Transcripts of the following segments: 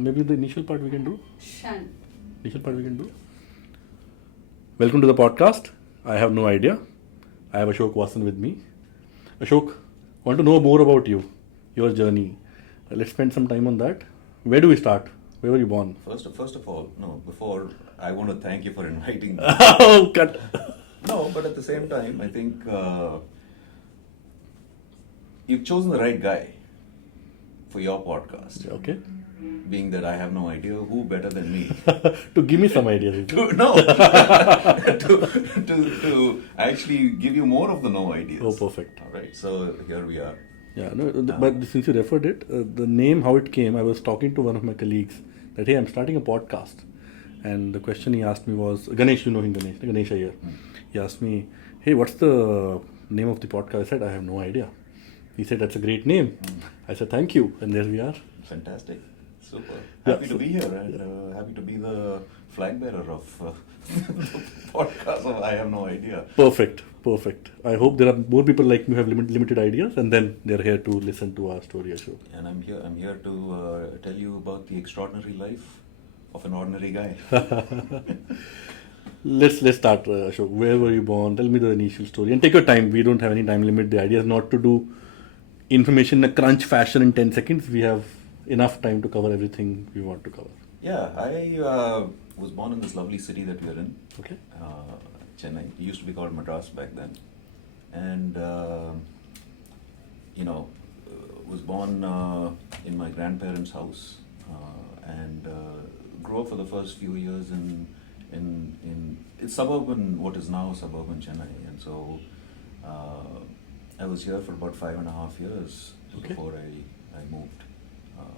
Maybe the initial part we can do. Shan. Initial part we can do. Welcome to the podcast. I have no idea. I have Ashok Vasan with me. Ashok, want to know more about you, your journey. Let's spend some time on that. Where do we start? Where were you born? First of all, before I want to thank you for inviting me. Oh, cut. No, but at the same time, I think you've chosen the right guy for your podcast. Okay. Being that I have no idea who better than me To give me some ideas. to actually give you more of the no ideas. Oh, perfect. All right, so here we are. Yeah, no, but since you referred it, the name, how it came, I was talking to one of my colleagues that, hey, I'm starting a podcast. And the question he asked me was, Ganesh, you know him, Ganesh Iyer. He asked me, hey, what's the name of the podcast? I said, I have no idea. He said, that's a great name. I said, thank you. And there we are. Fantastic. Super. Yeah, Happy to be here and happy to be the flag bearer of the podcast of I Have No Idea. Perfect. I hope there are more people like me who have limited ideas, and then they're here to listen to our story, Ashok. And I'm here to tell you about the extraordinary life of an ordinary guy. Let's start, Ashok. Where were you born? Tell me the initial story. And take your time. We don't have any time limit. The idea is not to do information in a crunch fashion in 10 seconds. We have enough time to cover everything we want to cover. Yeah, I was born in this lovely city that we're in. Okay. Chennai. It used to be called Madras back then. And, was born in my grandparents' house and grew up for the first few years in it's suburban, what is now suburban Chennai. And so I was here for about 5.5 years before I moved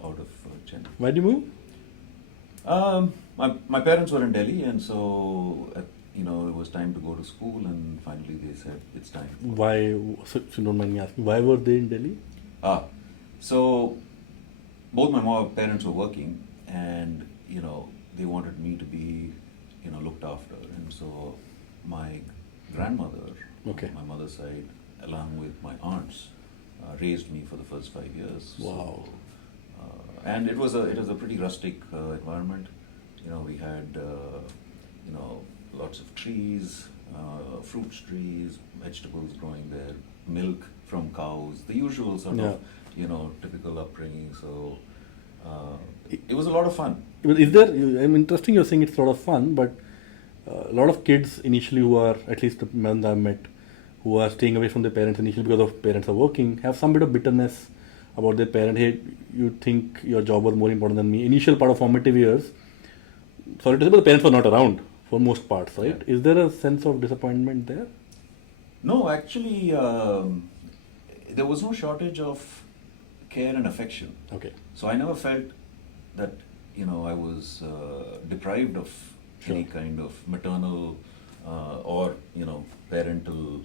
out of Chennai. Why did you move? My parents were in Delhi, and so it was time to go to school, and finally they said it's time. Why? So you don't mind me asking, why were they in Delhi? So both my parents were working, and they wanted me to be looked after, and so my grandmother, my mother's side, along with my aunts, raised me for the first 5 years. Wow. So, and it was a pretty rustic environment. We had lots of trees, fruit trees, vegetables growing there, milk from cows, the usual sort of typical upbringing. So it was a lot of fun. Is there? I'm interesting. You're saying it's a lot of fun, but a lot of kids initially who are, at least the men I've met, who are staying away from their parents initially because of parents are working, have some bit of bitterness about their parent. Hey, you think your job was more important than me. Initial part of formative years, sorry to say, but the parents were not around for most parts, right? Yeah. Is there a sense of disappointment there? No, actually, there was no shortage of care and affection. Okay. So I never felt that I was deprived of any kind of maternal or parental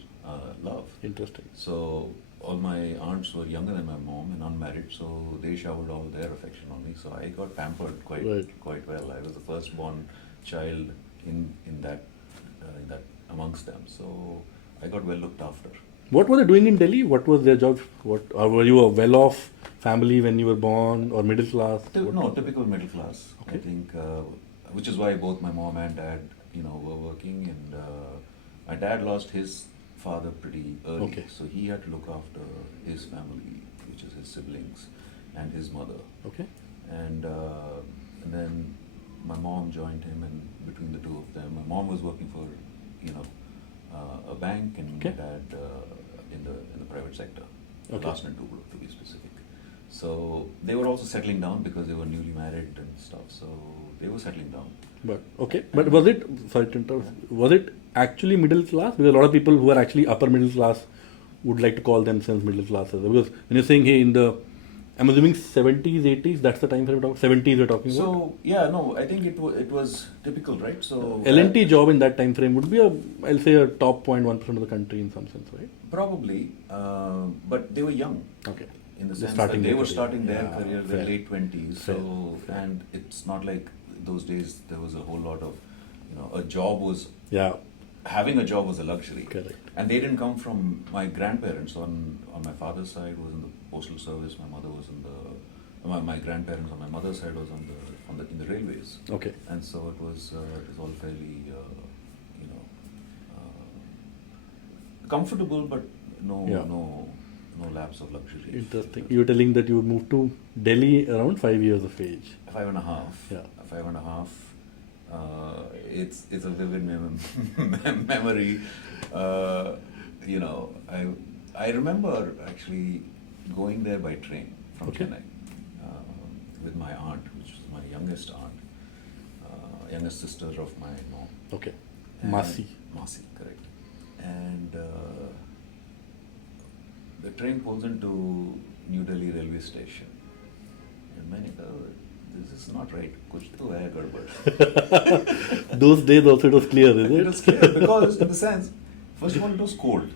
love. Interesting. So all my aunts were younger than my mom and unmarried, so they showered all their affection on me. So I got pampered quite well. I was the firstborn child in that amongst them. So I got well looked after. What were they doing in Delhi? What was their job? Or were you a well-off family when you were born, or middle class? No, typical middle class. Okay. I think, which is why both my mom and dad, were working, and my dad lost his father pretty early, so he had to look after his family, which is his siblings and his mother. Okay. And then my mom joined him, and between the two of them, my mom was working for a bank, and my dad in the private sector, Last and Double to be specific. So they were also settling down because they were newly married and stuff. So they were settling down. But was it, sorry to interrupt, was it actually middle class? Because a lot of people who are actually upper middle class would like to call themselves middle class. Because when you're saying, hey, in the, I'm assuming 70s, 80s, that's the time frame we're talking, 70s we're talking about? So, yeah, no, I think it was typical, right? So L&T job in that time frame would be I'll say a top 0.1% of the country in some sense, right? Probably, but they were young. Okay. In the sense that they were starting their career in their late 20s. Fair. So, and it's not like those days there was a whole lot of, a job was, having a job was a luxury. Correct. And they didn't come from, my grandparents on my father's side was in the postal service, my mother was in the My grandparents on my mother's side was in the railways, Okay. and so it was all fairly you know comfortable, but Yeah. no lapse of luxury. Interesting. You were telling that you moved to Delhi around 5 years of age. 5.5. Yeah. 5.5. It's a vivid memory. You know, I remember actually going there by train from Okay. Chennai with my aunt, which is my youngest aunt, youngest sister of my mom. Okay. And- Masi. Masi, correct. And the train pulls into New Delhi railway station. And मैंने कहा, this is not right. कुछ तो है गड़बड़. Those days also it was clear, is it? It was clear because in the sense, first of all, it was cold.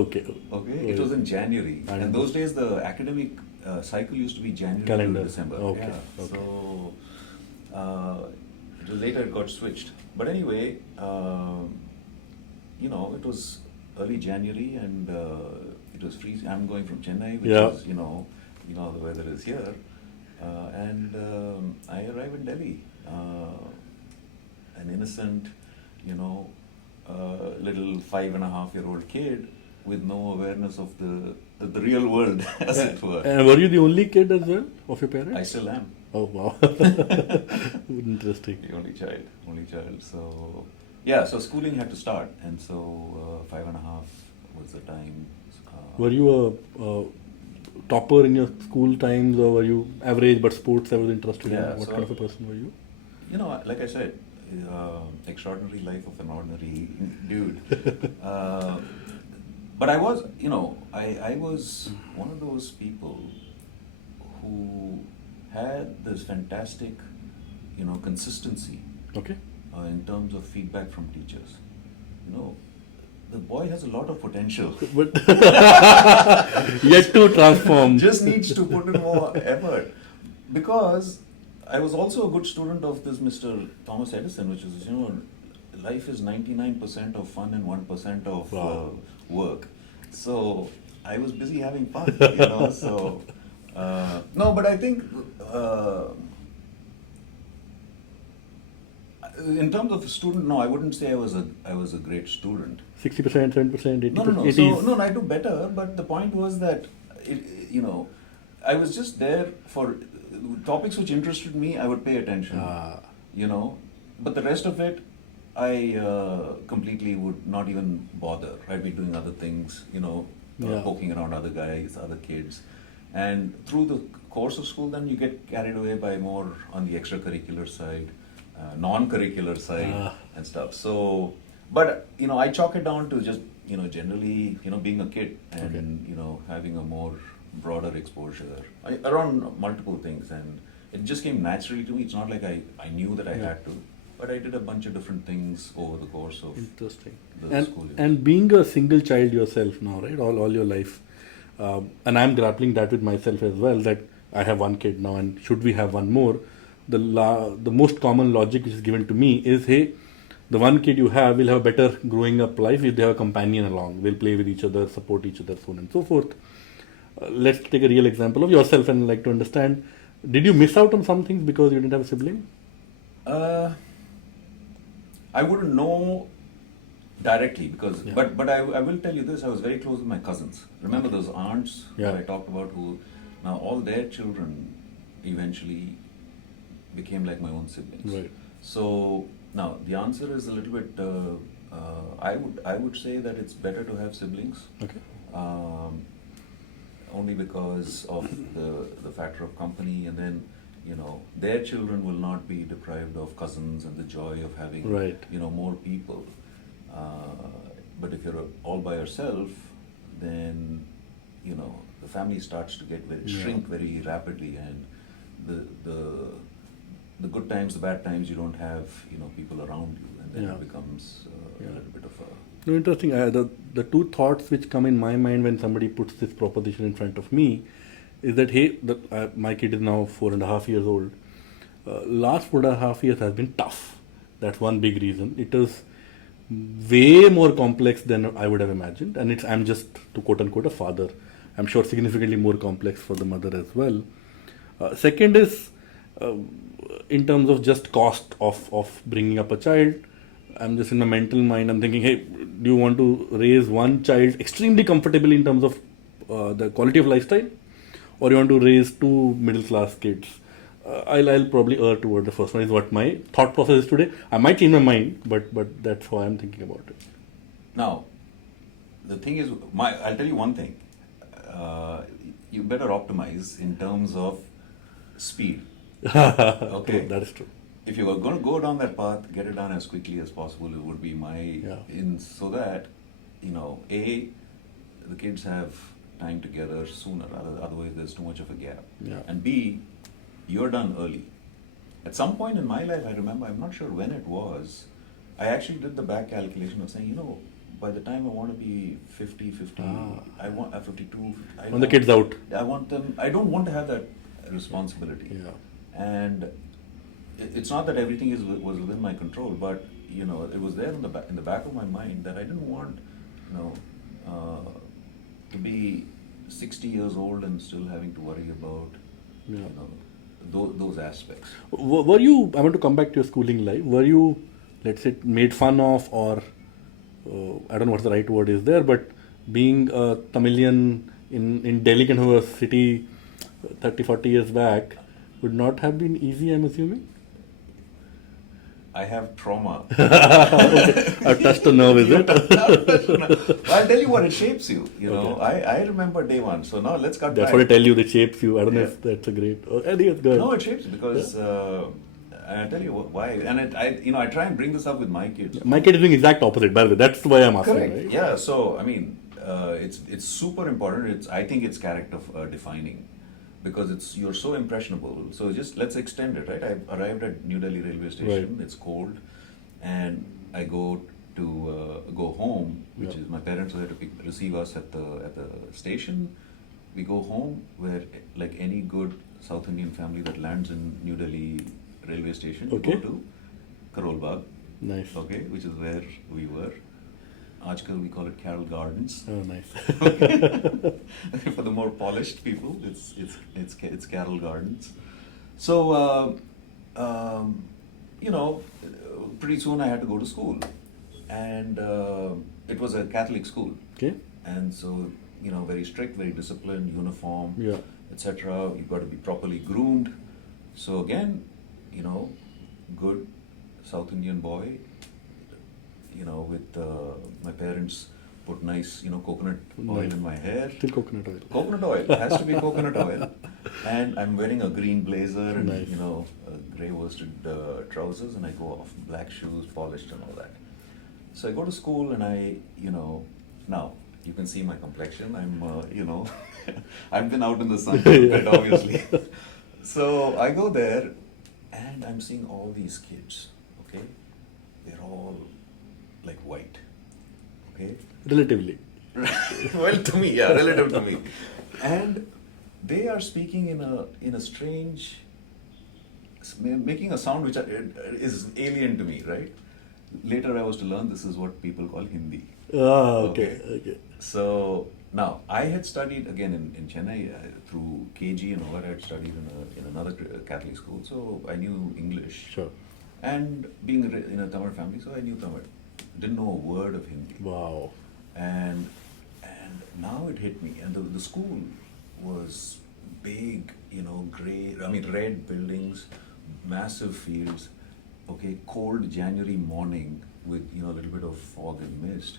Okay. Okay, it was in January, I and those days the academic cycle used to be January Calendar. to December. Okay, Yeah. okay. So it was later it got switched. But anyway, you know, it was early January and it was freezing. I'm going from Chennai, which Yeah. is how the weather is here, and I arrive in Delhi, an innocent, little 5.5-year-old kid with no awareness of the real world, as it were. And were you the only kid as well of your parents? I still am. Oh wow. Interesting. The only child. So yeah, so schooling had to start, and so 5.5 was the time. Were you a topper in your school times, or were you average but sports I was interested Yeah, in? What so- kind of a person were you? Like I said, extraordinary life of an ordinary dude. But I was, I was one of those people who had this fantastic, consistency Okay. in terms of feedback from teachers. The boy has a lot of potential. But yet to transform. Just needs to put in more effort. Because I was also a good student of this Mr. Thomas Edison, which is, life is 99% of fun and 1% of Wow. work. So I was busy having fun, so. No, but I think in terms of a student, no, I wouldn't say I was a great student. 60%, 70%, 80%, No. 80s. So, no, I do better, but the point was that, I was just there for topics which interested me, I would pay attention, Ah. But the rest of it, I completely would not even bother. I'd be doing other things, Yeah. poking around other guys, other kids. And through the course of school, then you get carried away by more on the extracurricular side, non-curricular side, Ah. and stuff. So, but I chalk it down to just generally being a kid and having a more broader exposure around multiple things, and it just came naturally to me. It's not like I knew that I Yeah. had to, but I did a bunch of different things over the course of Interesting. the school years. And being a single child yourself now, right, all your life, and I'm grappling that with myself as well, that I have one kid now, and should we have one more, the most common logic which is given to me is, hey, the one kid you have will have a better growing up life if they have a companion along. We'll play with each other, support each other, so on and so forth. Let's take a real example of yourself and like to understand, did you miss out on some things because you didn't have a sibling? I wouldn't know directly because, Yeah. but I will tell you this: I was very close with my cousins. Remember those aunts Yeah. that I talked about, who now all their children eventually became like my own siblings. Right. So now the answer is a little bit. I would say that it's better to have siblings. Okay. Only because of the factor of company, and then their children will not be deprived of cousins and the joy of having Right. more people. But if you're all by yourself, then the family starts to get Yeah. shrink very rapidly, and the good times, the bad times, you don't have people around you, and then Yeah. it becomes Yeah. a little bit of a. No, interesting. The two thoughts which come in my mind when somebody puts this proposition in front of me is that, hey, my kid is now 4.5 years old. Last 4.5 years has been tough. That's one big reason. It is way more complex than I would have imagined, and I'm just, to quote unquote, a father. I'm sure significantly more complex for the mother as well. Second is uh, in terms of just cost of bringing up a child. I'm just in my mental mind, I'm thinking, hey, do you want to raise one child extremely comfortably in terms of the quality of lifestyle, or you want to raise two middle class kids? I'll probably err toward the first one, is what my thought process is today. I might change my mind, but that's how I'm thinking about it. Now, the thing is, I'll tell you one thing. You better optimize in terms of speed. Okay. True, that is true. If you are going to go down that path, get it done as quickly as possible. It would be my so that the kids have time together sooner. Otherwise, there's too much of a gap. Yeah. And B, you're done early. At some point in my life, I remember, I'm not sure when it was, I actually did the back calculation of saying, by the time I want to be 50, I want 52. When the kid's out. I don't want to have that responsibility. Yeah. And it's not that everything was within my control, but it was there in the back of my mind that I didn't want to be 60 years old and still having to worry about those aspects. Were you, I want to come back to your schooling life, were you, let's say, made fun of, or I don't know what the right word is there, but being a Tamilian in Delhi, kind of a city 30-40 years back, would not have been easy, I'm assuming? I have trauma. Okay. I've touched a nerve, is it? I'll tell you what, it shapes you. Okay. I remember day one. So now let's cut That's back. what I tell you, it shapes you. I don't know if that's a great. I think it's good. No, it shapes you because I'll tell you why. And I try and bring this up with my kids. My kid is doing exact opposite, by the way. That's why I'm asking. Correct. Right? Yeah. So it's super important. I think it's character defining. Because you're so impressionable. So just let's extend it, right? I arrived at New Delhi railway station. Right. It's cold, and I go home, which is my parents were there to receive us at the station. We go home where, like any good South Indian family that lands in New Delhi railway station, okay. Go to Karol Bagh. Nice. Okay, which is where we were. Ajkal we call it Carroll Gardens. Oh, nice. For the more polished people, it's Carroll Gardens. So, pretty soon I had to go to school, and it was a Catholic school. Okay. And so, very strict, very disciplined, uniform, etc. You've got to be properly groomed. So again, good South Indian boy. With my parents put nice, coconut oil in my hair. Still coconut oil. Coconut oil. It has to be coconut oil. And I'm wearing a green blazer and, nice. Grey worsted trousers, and I go off, black shoes, polished and all that. So I go to school and now you can see my complexion. I'm, I've been out in the sun for a bit, obviously. So I go there and I'm seeing all these kids, okay? They're all like white, okay? Relatively. Well, to me, yeah, relative to me. And they are speaking in a strange, making a sound which is alien to me, right? Later I was to learn this is what people call Hindi. Okay. So now I had studied again in Chennai through KG and all that. I had studied in another Catholic school, so I knew English. Sure. And being in a Tamil family, so I knew Tamil. Didn't know a word of Hindi. Wow. And now it hit me. And the school was big, gray, red buildings, massive fields, okay, cold January morning with, a little bit of fog and mist.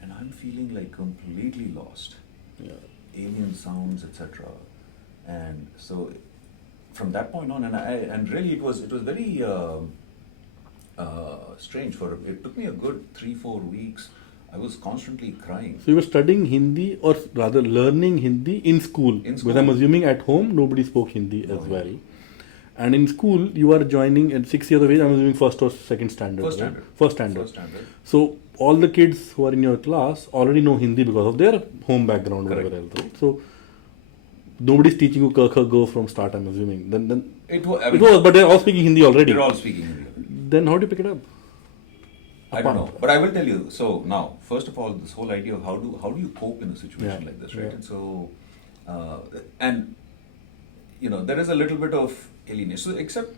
And I'm feeling like completely lost. Yeah. Alien sounds, etc. And so from that point on, and really it was very strange. It took me a good 3-4 weeks. I was constantly crying. So you were studying Hindi, or rather learning Hindi in school? Because I'm assuming at home nobody spoke Hindi as well. And in school you are joining at 6 years of age. I'm assuming first or second standard. First standard. So all the kids who are in your class already know Hindi because of their home background, correct, whatever else, right? So nobody's teaching you Ka Kha Go from start, I'm assuming. Then it was, but they're all speaking Hindi already. They're all speaking Hindi. Then how do you pick it up? I don't know, but I will tell you. So now, first of all, this whole idea of how do you cope in a situation like this, right? And so, there is a little bit of alienation. So, except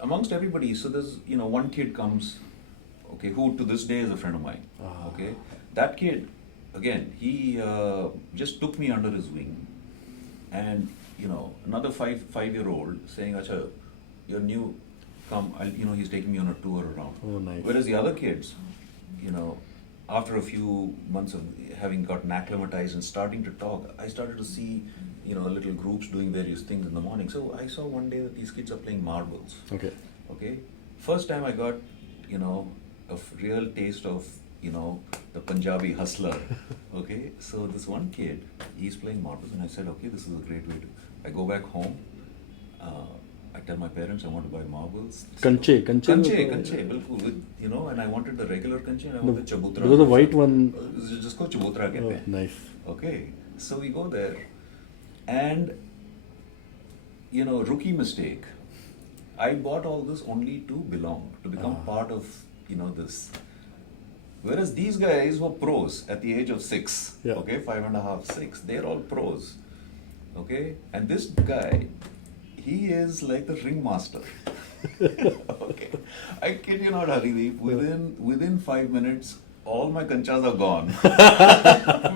amongst everybody, so there's, one kid comes, okay, who to this day is a friend of mine. Okay, that kid, again, he just took me under his wing, and another five-year-old saying, "Acha, you're new, come." He's taking me on a tour around. Oh, nice. Whereas the other kids, after a few months of having gotten acclimatized and starting to talk, I started to see, little groups doing various things in the morning. So I saw one day that these kids are playing marbles. Okay. Okay. First time I got, a real taste of, the Punjabi hustler. Okay. So this one kid, he's playing marbles, and I said, okay, this is a great way to. I go back home. I tell my parents I want to buy marbles. Kanche, bilkul, with, and I wanted the regular kanche and I wanted chabutra. Because the white one. Just go chabutra kehte hain. Nice. Okay, so we go there, and rookie mistake. I bought all this only to belong, to become part of this. Whereas these guys were pros at the age of 6. Yeah. Okay, 5.5, 6. They're all pros. Okay, and this guy, he is like the ringmaster. Okay, I kid you not, Harideep. Within 5 minutes, all my kanchas are gone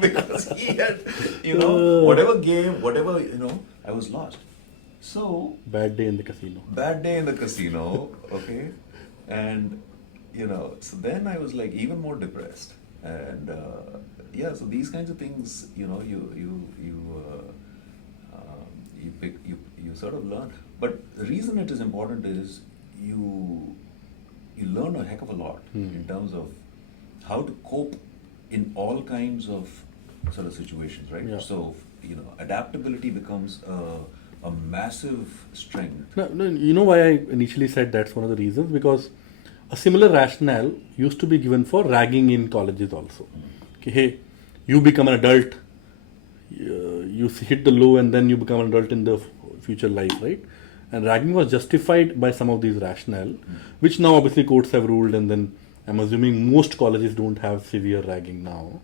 because he had, whatever game, I was lost. So Bad day in the casino. Okay, and so then I was like even more depressed, and so these kinds of things, you sort of learn. But the reason it is important is you learn a heck of a lot in terms of how to cope in all kinds of sort of situations, right? Yeah. So adaptability becomes a massive strength. No, you know why I initially said that's one of the reasons? Because a similar rationale used to be given for ragging in colleges also. Okay, hey, you become an adult, you hit the low, and then you become an adult in the future life, right? And ragging was justified by some of these rationale, which now obviously courts have ruled, and then I'm assuming most colleges don't have severe ragging now.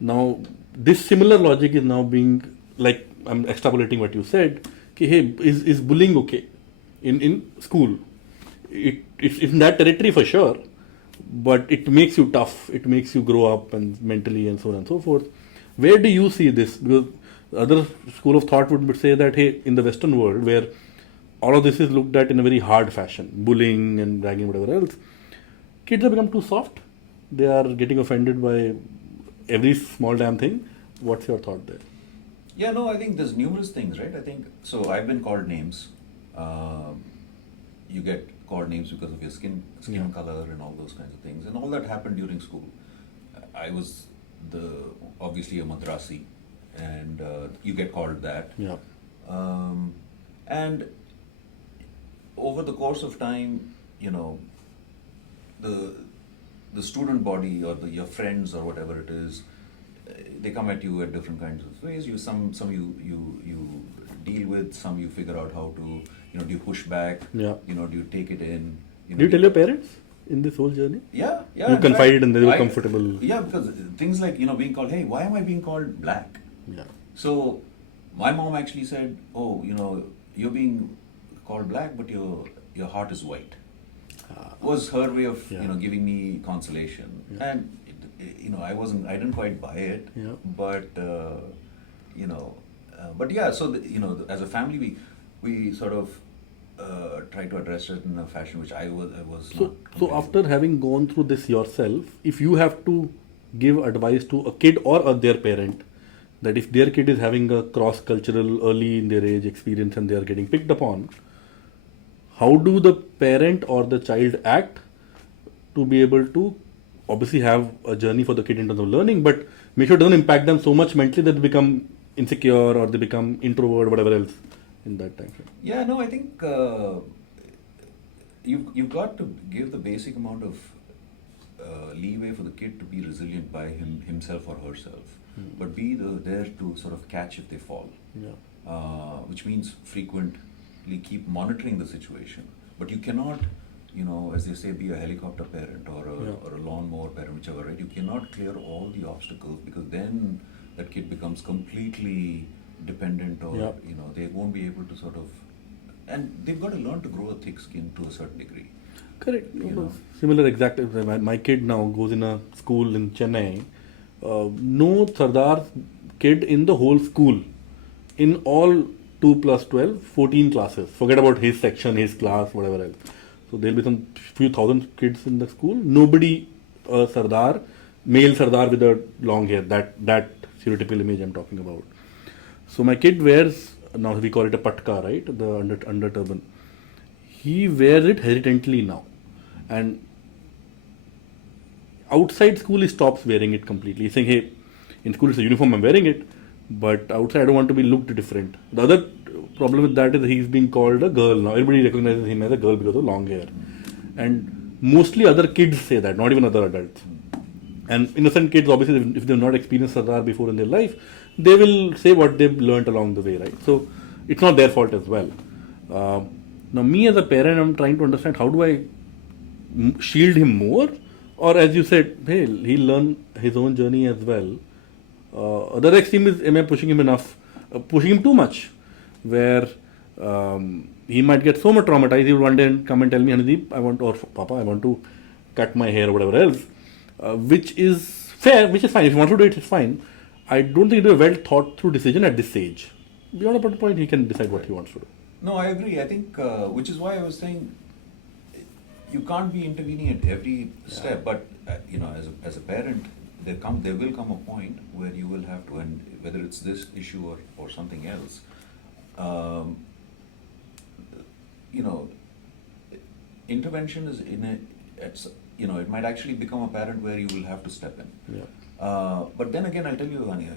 Now, this similar logic is now being, like, I'm extrapolating what you said, okay, hey, is bullying okay in school? It's in that territory for sure, but it makes you tough, it makes you grow up and mentally and so on and so forth. Where do you see this? Because other school of thought would say that, hey, in the Western world, where all of this is looked at in a very hard fashion, bullying and ragging, whatever else, kids have become too soft. They are getting offended by every small damn thing. What's your thought there? Yeah, no, I think there's numerous things, right? I think, so I've been called names. You get called names because of your skin color and all those kinds of things. And all that happened during school. I was obviously a Madrasi, and you get called that. Yeah. And over the course of time, the student body or your friends or whatever it is, they come at you at different kinds of ways. Some you deal with, some you figure out how to, do you push back? Yeah. Do you take it in? Do you tell your parents in this whole journey? Yeah. You confided and they were comfortable. Yeah, because things like, being called, hey, why am I being called black? Yeah. So my mom actually said, oh, you're being called black, but your heart is white. Was her way of, giving me consolation. Yeah. And, I didn't quite buy it. Yeah. But, but yeah, so, as a family, we sort of try to address it in a fashion which I was not. So after having gone through this yourself, if you have to give advice to a kid or their parent, that if their kid is having a cross-cultural early in their age experience and they are getting picked upon, how do the parent or the child act to be able to obviously have a journey for the kid in terms of learning, but make sure it doesn't impact them so much mentally that they become insecure or they become introvert, whatever else in that time frame? Yeah, no, I think you've got to give the basic amount of leeway for the kid to be resilient by himself or herself, but be there to sort of catch if they fall. Yeah. Which means frequently keep monitoring the situation. But you cannot, as they say, be a helicopter parent or a lawnmower parent, whichever, right? You cannot clear all the obstacles, because then that kid becomes completely, dependent, or Yeah. they won't be able to sort of, and they've got to learn to grow a thick skin to a certain degree. Correct. You know. Similar, exactly. My kid now goes in a school in Chennai. No Sardar kid in the whole school. In all 2 plus 12, 14 classes. Forget about his section, his class, whatever else. So there'll be some few thousand kids in the school. Nobody Sardar, male Sardar with a long hair. That stereotypical image I'm talking about. So my kid wears, now we call it a patka, right? The under turban. He wears it hesitantly now. And outside school he stops wearing it completely. He's saying, hey, in school it's a uniform, I'm wearing it, but outside I don't want to be looked different. The other problem with that is he's being called a girl now. Everybody recognizes him as a girl because of long hair. And mostly other kids say that, not even other adults. And innocent kids, obviously, if they've not experienced Sardar before in their life, they will say what they've learnt along the way, right? So it's not their fault as well. Now, me as a parent, I'm trying to understand how do I shield him more, or as you said, hey, he'll learn his own journey as well. Other extreme is, am I pushing him enough? Pushing him too much, where he might get so much traumatized, he will one day come and tell me, Hanudeep, I want, or Papa, I want to cut my hair or whatever else, which is fair, which is fine. If you want to do it, it's fine. I don't think it is a well thought through decision at this age. Beyond a certain point, he can decide what he wants to do. No, I agree. I think, which is why I was saying, you can't be intervening at every step. But as a parent, there will come a point where you will have to, and whether it's this issue or something else, intervention is it might actually become apparent where you will have to step in. Yeah. But then again, I'll tell you, Hani,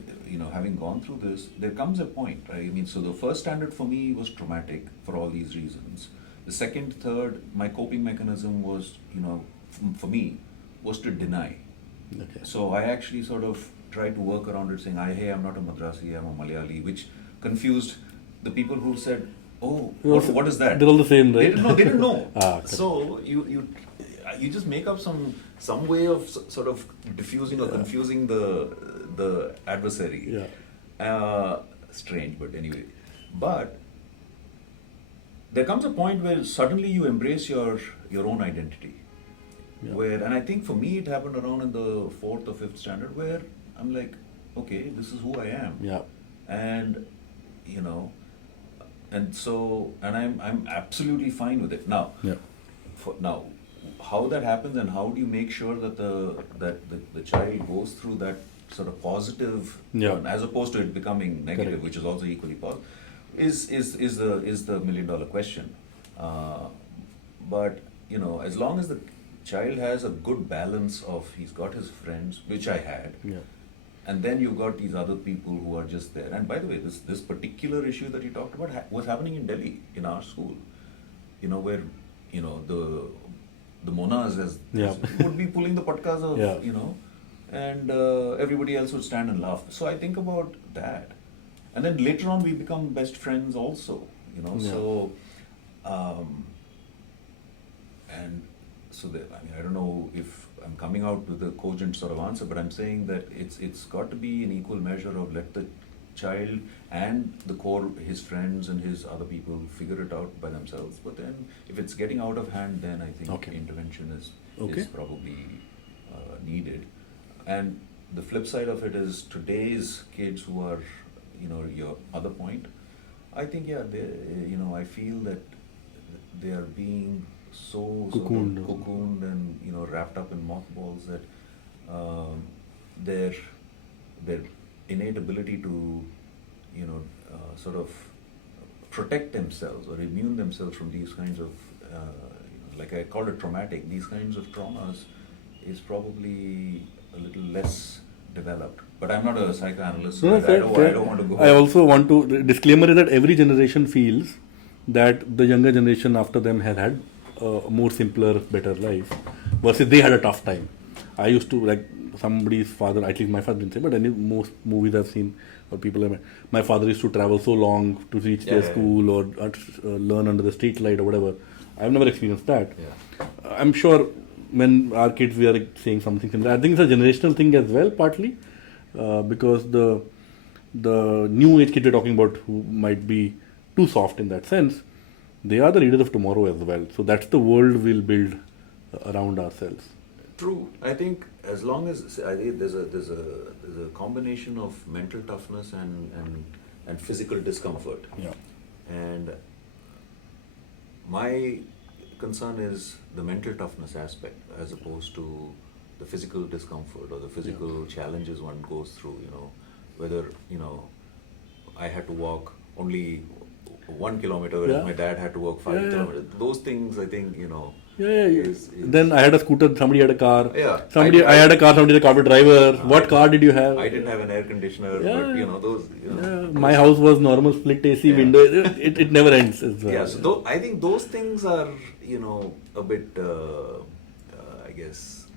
having gone through this, there comes a point, right? I mean, so the first standard for me was traumatic for all these reasons. The second, third, my coping mechanism was, for me, was to deny. Okay. So I actually sort of tried to work around it, saying, hey, I'm not a Madrasi, I'm a Malayali, which confused the people who said, oh, what is that? They're all the same, right? They didn't know. Okay. So you just make up some way of sort of diffusing or confusing the adversary. Yeah. Strange, but anyway. But there comes a point where suddenly you embrace your own identity. Yeah. And I think for me it happened around in the 4th or 5th standard, where I'm like, okay, this is who I am. Yeah. And I'm absolutely fine with it. Now, how that happens and how do you make sure that the child goes through that sort of positive turn, as opposed to it becoming negative, Correct. which is also equally positive, is the $1 million question. But as long as the child has a good balance of, he's got his friends, which I had, and then you've got these other people who are just there. And by the way, this particular issue that you talked about was happening in Delhi, in our school, where the monas would be pulling the patkas of, and everybody else would stand and laugh. So I think about that. And then later on we become best friends also, so, I don't know if I'm coming out with a cogent sort of answer, but I'm saying that it's got to be an equal measure of let the child and the core, his friends and his other people, figure it out by themselves. But then if it's getting out of hand, then I think intervention is probably needed. And the flip side of it is today's kids who are, your other point, I think, I feel that they are being so cocooned and wrapped up in mothballs that their innate ability to sort of protect themselves or immune themselves from these kinds of like I call it traumatic, these kinds of traumas is probably a little less developed. But I'm not a psychoanalyst, so I don't want to go. I also want to, the disclaimer is that every generation feels that the younger generation after them has had a more simpler, better life, versus they had a tough time. I used to, like somebody's father, at least my father didn't say, but most movies I've seen or people I met, my father used to travel so long to reach their school or learn under the street light or whatever. I've never experienced that. I'm sure when our kids we are saying something similar. I think it's a generational thing as well, partly because the the new age kids we're talking about who might be too soft in that sense, they are the leaders of tomorrow as well. So that's the world we'll build around ourselves. True. I think as long as I think there's a combination of mental toughness and physical discomfort. Yeah. And my concern is the mental toughness aspect as opposed to the physical discomfort or the physical challenges one goes through, whether, I had to walk only 1 kilometer whereas my dad had to walk 5 kilometers. Those things, I think, Then I had a scooter, somebody had a car. Yeah. I had a car, somebody had a car with a driver. What car did you have? I didn't have an air conditioner, but those. My house was normal split AC window. It never ends. Yeah, so I think those things are, a bit, I guess,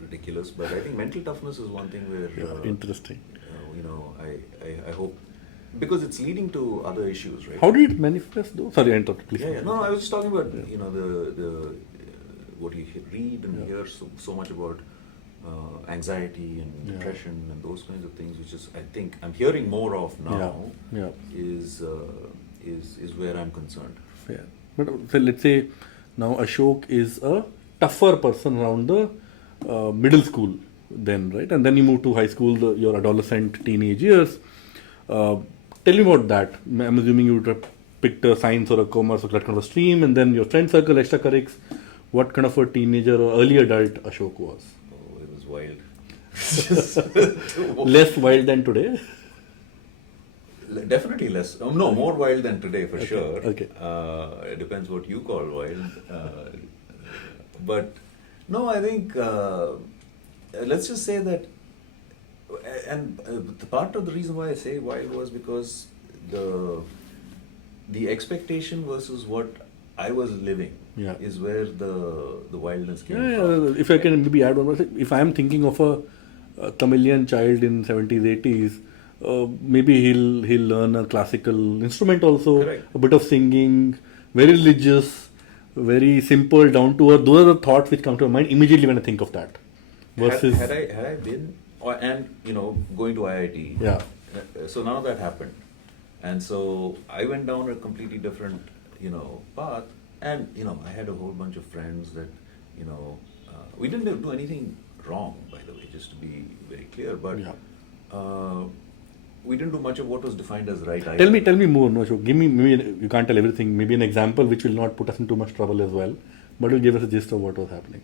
ridiculous. But I think mental toughness is one thing where. Interesting. I hope. Because it's leading to other issues, right? How did it manifest though? Sorry, I interrupted, please. Yeah. No, I was just talking about, the what you read and hear so much about anxiety and depression and those kinds of things, which is, I think, I'm hearing more of now, is where I'm concerned. Fair. But so let's say now Ashok is a tougher person around the middle school then, right? And then you move to high school, your adolescent, teenage years. Tell me about that. I'm assuming you would have picked a science or a commerce or that kind of a stream, and then your friend circle, extracurrics. What kind of a teenager or early adult Ashok was? Oh, it was wild. Less wild than today? Definitely less. No, more wild than today for sure. Okay. It depends what you call wild. But no, I think let's just say that. And the part of the reason why I say wild was because the expectation versus what I was living is where the wildness came from. If I can maybe add one more thing. If I am thinking of a Tamilian child in 70s, 80s, maybe he'll learn a classical instrument also, Correct. A bit of singing, very religious, very simple, down to earth. Those are the thoughts which come to my mind immediately when I think of that. Versus Had I been, going to IIT. Yeah. So none of that happened. And so I went down a completely different, path. And, I had a whole bunch of friends that, we didn't do anything wrong, by the way, just to be very clear. But we didn't do much of what was defined as right either. Tell me more. No, so give me, maybe you can't tell everything. Maybe an example which will not put us in too much trouble as well, but will give us a gist of what was happening.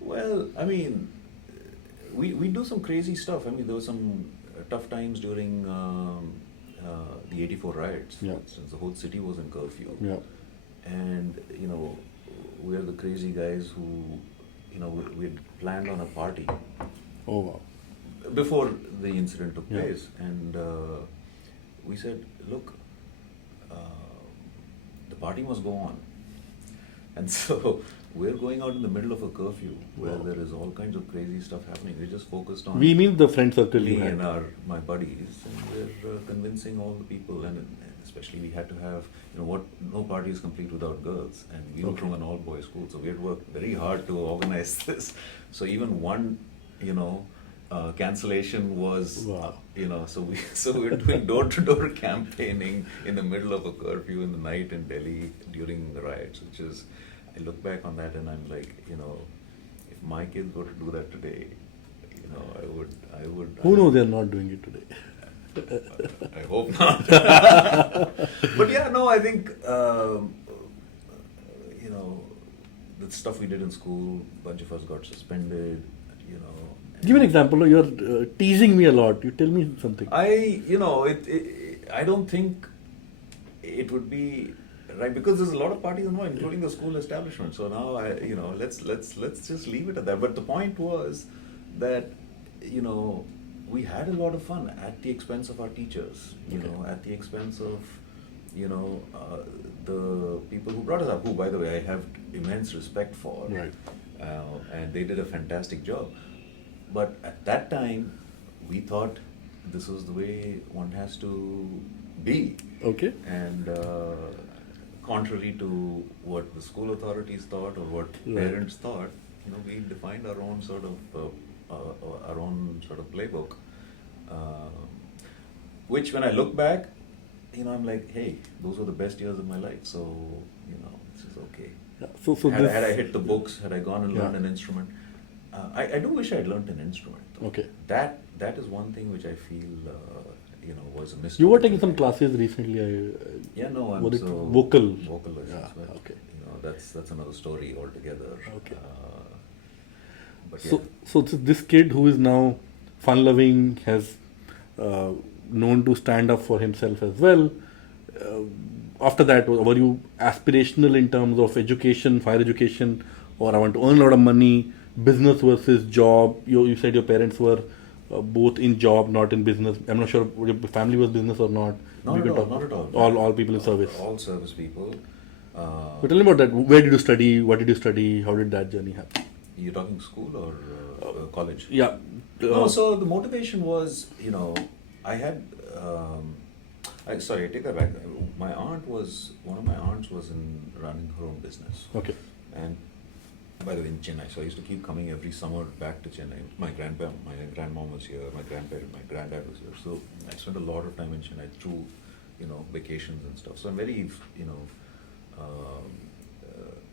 Well, I mean, we do some crazy stuff. I mean, there were some tough times during the 84 riots, for instance. The whole city was in curfew. Yeah. And, we're the crazy guys who, we had planned on a party. Oh, wow. Before the incident took place. And we said, look, the party must go on. And so we're going out in the middle of a curfew where there is all kinds of crazy stuff happening. We're just focused on We mean the friend circle me you had. and my buddies, and we're convincing all the people, and especially we had to have, no party is complete without girls, and we were from an all-boys school, so we had worked very hard to organize this. So even one, cancellation was, so we're doing door-to-door campaigning in the middle of a curfew in the night in Delhi during the riots, which is, I look back on that and I'm like, if my kids were to do that today, I would. Who knows they're not doing it today? I hope not. But yeah, no, I think, the stuff we did in school, a bunch of us got suspended, Give an example. You're teasing me a lot. You tell me something. I don't think it would be right, because there's a lot of parties now, including the school establishment. So now let's just leave it at that. But the point was that we had a lot of fun at the expense of our teachers. At the expense of the people who brought us up, who, by the way, I have immense respect for. Right. And they did a fantastic job. But at that time, we thought this was the way one has to be. Okay. And contrary to what the school authorities thought or what parents thought, we defined our own sort of playbook. which when I look back, I'm like, hey, those were the best years of my life. So, this is okay. Yeah. So Had I hit the books, had I gone and learned Yeah. an instrument, I do wish I had learned an instrument. Though. Okay. That is one thing which I feel, was a mistake. You were taking some classes recently. I'm was it so vocal? Vocal lessons. Yeah. But, Okay. that's another story altogether. Okay. But So this kid who is now fun-loving has known to stand up for himself as well. Uh, After that, were you aspirational in terms of education, higher education, or I want to earn a lot of money, business versus job? You said your parents were both in job, not in business. I'm not sure your family was business or not. Not You at can all. talk- Not at all. All people in service. All service people. But tell me about that. Where did you study? What did you study? How did that journey happen? You're talking school or college? Yeah. No, so the motivation was, I had. I take that back. One of my aunts was running her own business. Okay. And by the way, in Chennai, so I used to keep coming every summer back to Chennai. My grandmom was here, my granddad was here. So I spent a lot of time in Chennai through, vacations and stuff. So I'm very,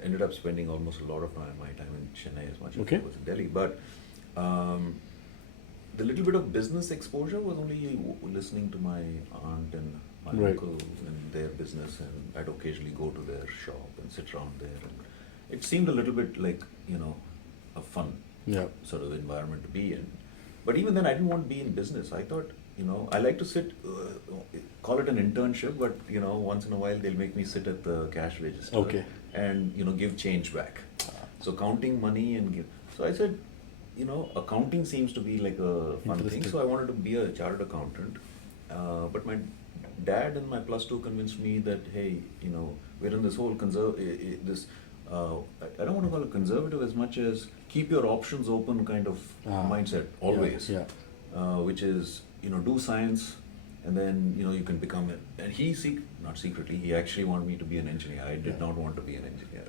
ended up spending almost a lot of my time in Chennai as much as I was in Delhi. But the little bit of business exposure was only listening to my aunt and my uncle in their business, and I'd occasionally go to their shop and sit around there. And it seemed a little bit like, a fun sort of environment to be in. But even then, I didn't want to be in business. I thought, I like to sit, call it an internship, but, once in a while they'll make me sit at the cash register and, give change back. So counting money and give. So I said, accounting seems to be like a fun thing. So I wanted to be a chartered accountant. But my dad in my +2 convinced me that, hey, we're in this whole I don't want to call it conservative as much as keep your options open kind of mindset always. Which is, do science and then, you can become it. And not secretly, he actually wanted me to be an engineer. I did not want to be an engineer.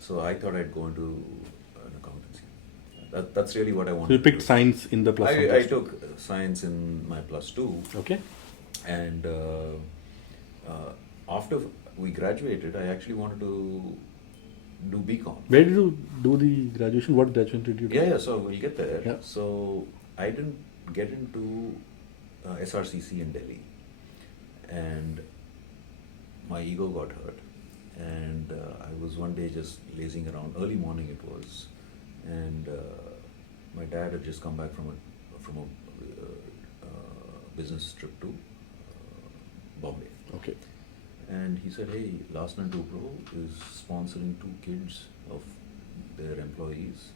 So I thought I'd go into an accountancy. That's really what I wanted. So you picked science in the +1. I took science in my +2. Okay. And after we graduated, I actually wanted to do BCom. Where did you do the graduation? What graduation did you do? Yeah, so we'll get there. Yeah. So I didn't get into SRCC in Delhi. And my ego got hurt. And I was one day just lazing around, early morning it was. And my dad had just come back from a business trip to Bombay. Okay. And he said, hey, Last Night Pro is sponsoring 2 kids of their employees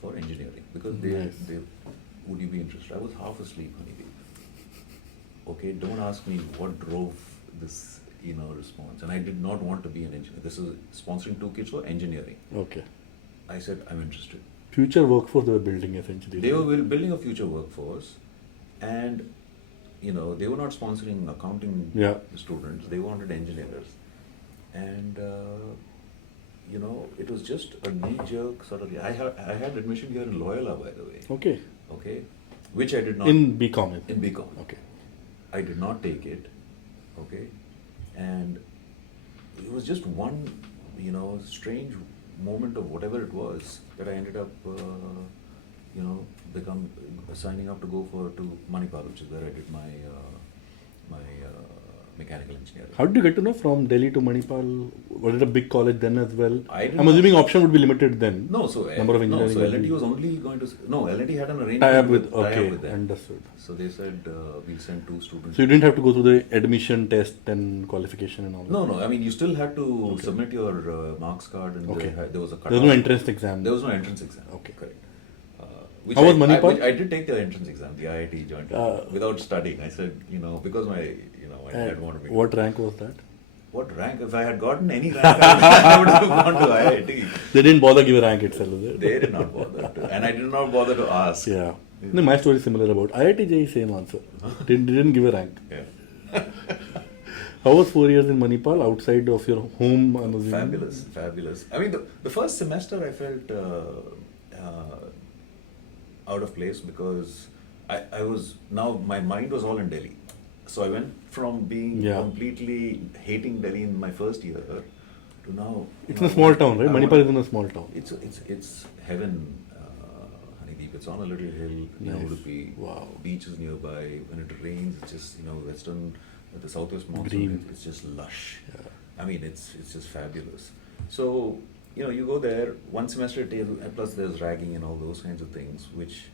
for engineering. Because they would you be interested? I was half asleep, honeybee. Okay, don't ask me what drove this, response. And I did not want to be an engineer. This is sponsoring 2 kids for engineering. Okay. I said, I'm interested. Future workforce they were building essentially. They were building a future workforce, and they were not sponsoring accounting students. They wanted engineers, and it was just a knee-jerk sort of. I had admission here in Loyola, by the way. Okay, which I did not in BCom. In BCom. Okay. I did not take it. Okay, and it was just one, strange moment of whatever it was that I ended up, signing up to go to Manipal, which is where I did my mechanical engineering. How did you get to know from Delhi to Manipal? Was it a big college then as well? I'm assuming option would be limited then. No, so number of engineering. So L&T was only going to. No, L&T had an arrangement. Tie up with them. Understood. So they said we'll send 2 students. So you didn't have to go through the admission test and qualification and all that? No. I mean, you still had to submit your marks card, and there was a cutoff. There was no entrance exam. There was no entrance exam. Okay. Correct. How was Manipal? I did take the entrance exam, the IIT joint, without studying. I said, because my dad wanted me. What rank was that? What rank? If I had gotten any rank, I would have gone to IIT. They didn't bother give a rank itself, is it? They did not bother to, and I did not bother to ask. Yeah. No, my story is similar about IIT JEE, same answer. Didn't give a rank. Yeah. How was 4 years in Manipal outside of your home? Fabulous. I mean, the first semester I felt out of place because I was, now my mind was all in Delhi. So I went from being Yeah. completely hating Delhi in my first year to now. It's in a small town, right? I Manipur want- is in a small town. It's heaven, Honeydeep. It's on a little hill, Nice. Udupi, Wow. beaches nearby. When it rains, it's just, western, the southwest monsoon, Green. it's just lush. Yeah. I mean, it's just fabulous. So, you go there, one semester it takes, and plus there's ragging and all those kinds of things, which,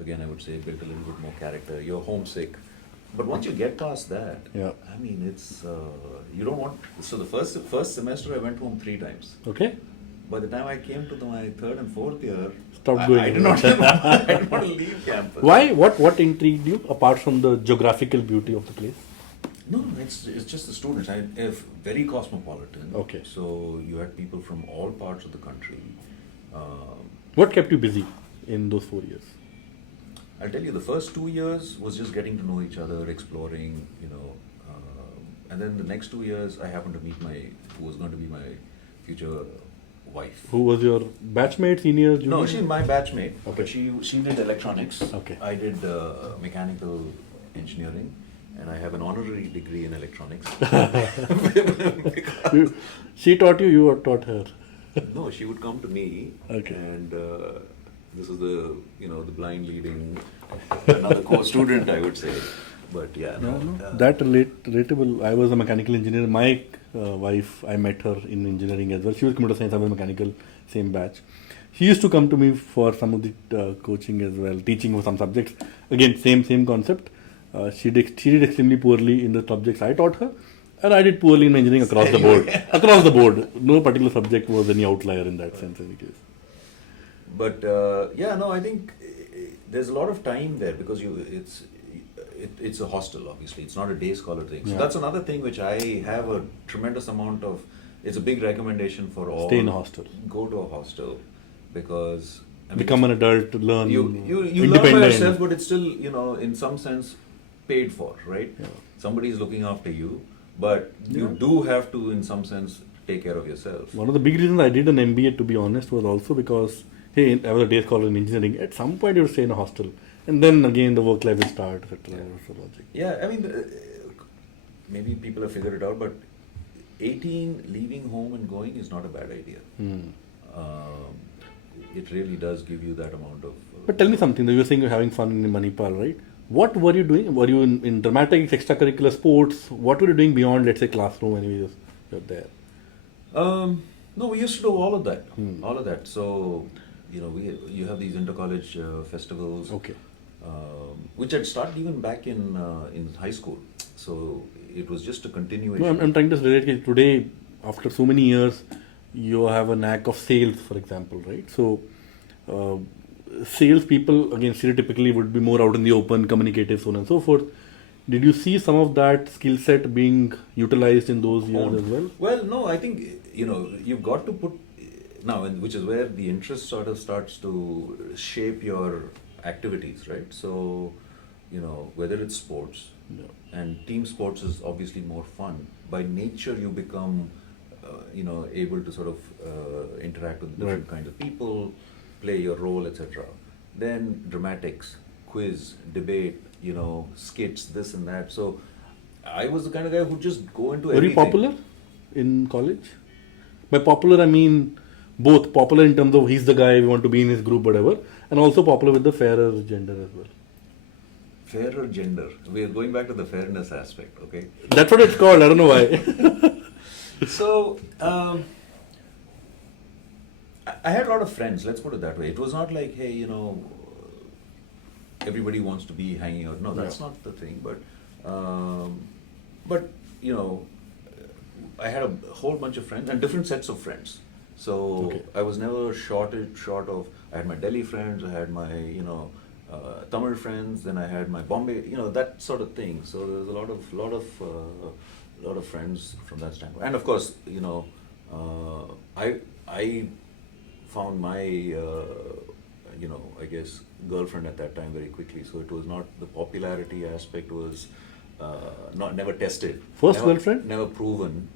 again, I would say built a little bit more character. You're homesick. But once you get past that, Yeah. I mean, it's, you don't want, so the first semester I went home 3 times. Okay. By the time I came to my 3rd and 4th year, Stopped I going. did not, I did not leave campus. Why? What intrigued you apart from the geographical beauty of the place? No, it's just the students. If very cosmopolitan. Okay. So you had people from all parts of the country. What kept you busy in those 4 years? I'll tell you, the first 2 years was just getting to know each other, exploring, and then the next 2 years I happened to meet who was going to be my future wife. Who was your batchmate, senior, junior? No, she's my batchmate. Okay. But she did electronics. Okay. I did mechanical engineering, and I have an honorary degree in electronics. She taught you, you taught her. No, she would come to me, Okay. and this is the blind leading another co-student, I would say. But yeah, That relatable. I was a mechanical engineer. My wife, I met her in engineering as well. She was computer science, I was mechanical, same batch. She used to come to me for some of the coaching as well, teaching for some subjects. Again, same concept. She did extremely poorly in the subjects I taught her, and I did poorly in engineering across the board. Across the board, no particular subject was any outlier in that sense. In any case. But I think there's a lot of time there because it's a hostel, obviously. It's not a day scholar thing. So Yeah. that's another thing which I have a tremendous amount of. It's a big recommendation for all. Stay in a hostel. Go to a hostel because Become an adult, learn. you learn by independent. yourself, but it's still in some sense paid for, right? Yeah. Somebody is looking after you, but you do have to, in some sense, take care of yourself. One of the big reasons I did an MBA, to be honest, was also because, hey, I was a day scholar in engineering. At some point, you have to stay in a hostel. And then again, the work life will start, etc. That's the logic. Yeah, I mean, maybe people have figured it out, but 18 leaving home and going is not a bad idea. It really does give you that amount of. But tell me something. You were saying you're having fun in Manipal, right? What were you doing? Were you in dramatics, extracurricular sports? What were you doing beyond, let's say, classroom when you're there? No, we used to do all of that. All of that. So, you have these inter-college festivals. Okay. Which had started even back in high school. So it was just a continuation. No, I'm trying to relate it. Today, after so many years, you have a knack of sales, for example, right? So, sales people, again, stereotypically would be more out in the open, communicative, so on and so forth. Did you see some of that skill set being utilized in those years as well? Well, no, I think, you've got to put, now, which is where the interest sort of starts to shape your activities, right? So, whether it's sports, and team sports is obviously more fun. By nature, you become, able to sort of interact with different kinds of people, play your role, etc. Then dramatics, quiz, debate, skits, this and that. So I was the kind of guy who just go into everything. Were you popular in college? By popular, I mean both popular in terms of he's the guy, we want to be in his group, whatever, and also popular with the fairer gender as well. Fairer gender. We are going back to the fairness aspect, okay? That's what it's called. I don't know why. So, I had a lot of friends, let's put it that way. It was not like, hey, everybody wants to be hanging out. No, that's not the thing. But I had a whole bunch of friends and different sets of friends. So I was never short of, I had my Delhi friends, I had my, Tamil friends, then I had my Bombay, that sort of thing. So there was a lot of friends from that standpoint. And of course, I found my, I guess, girlfriend at that time very quickly. So it was not, the popularity aspect was never tested. First girlfriend? Never proven.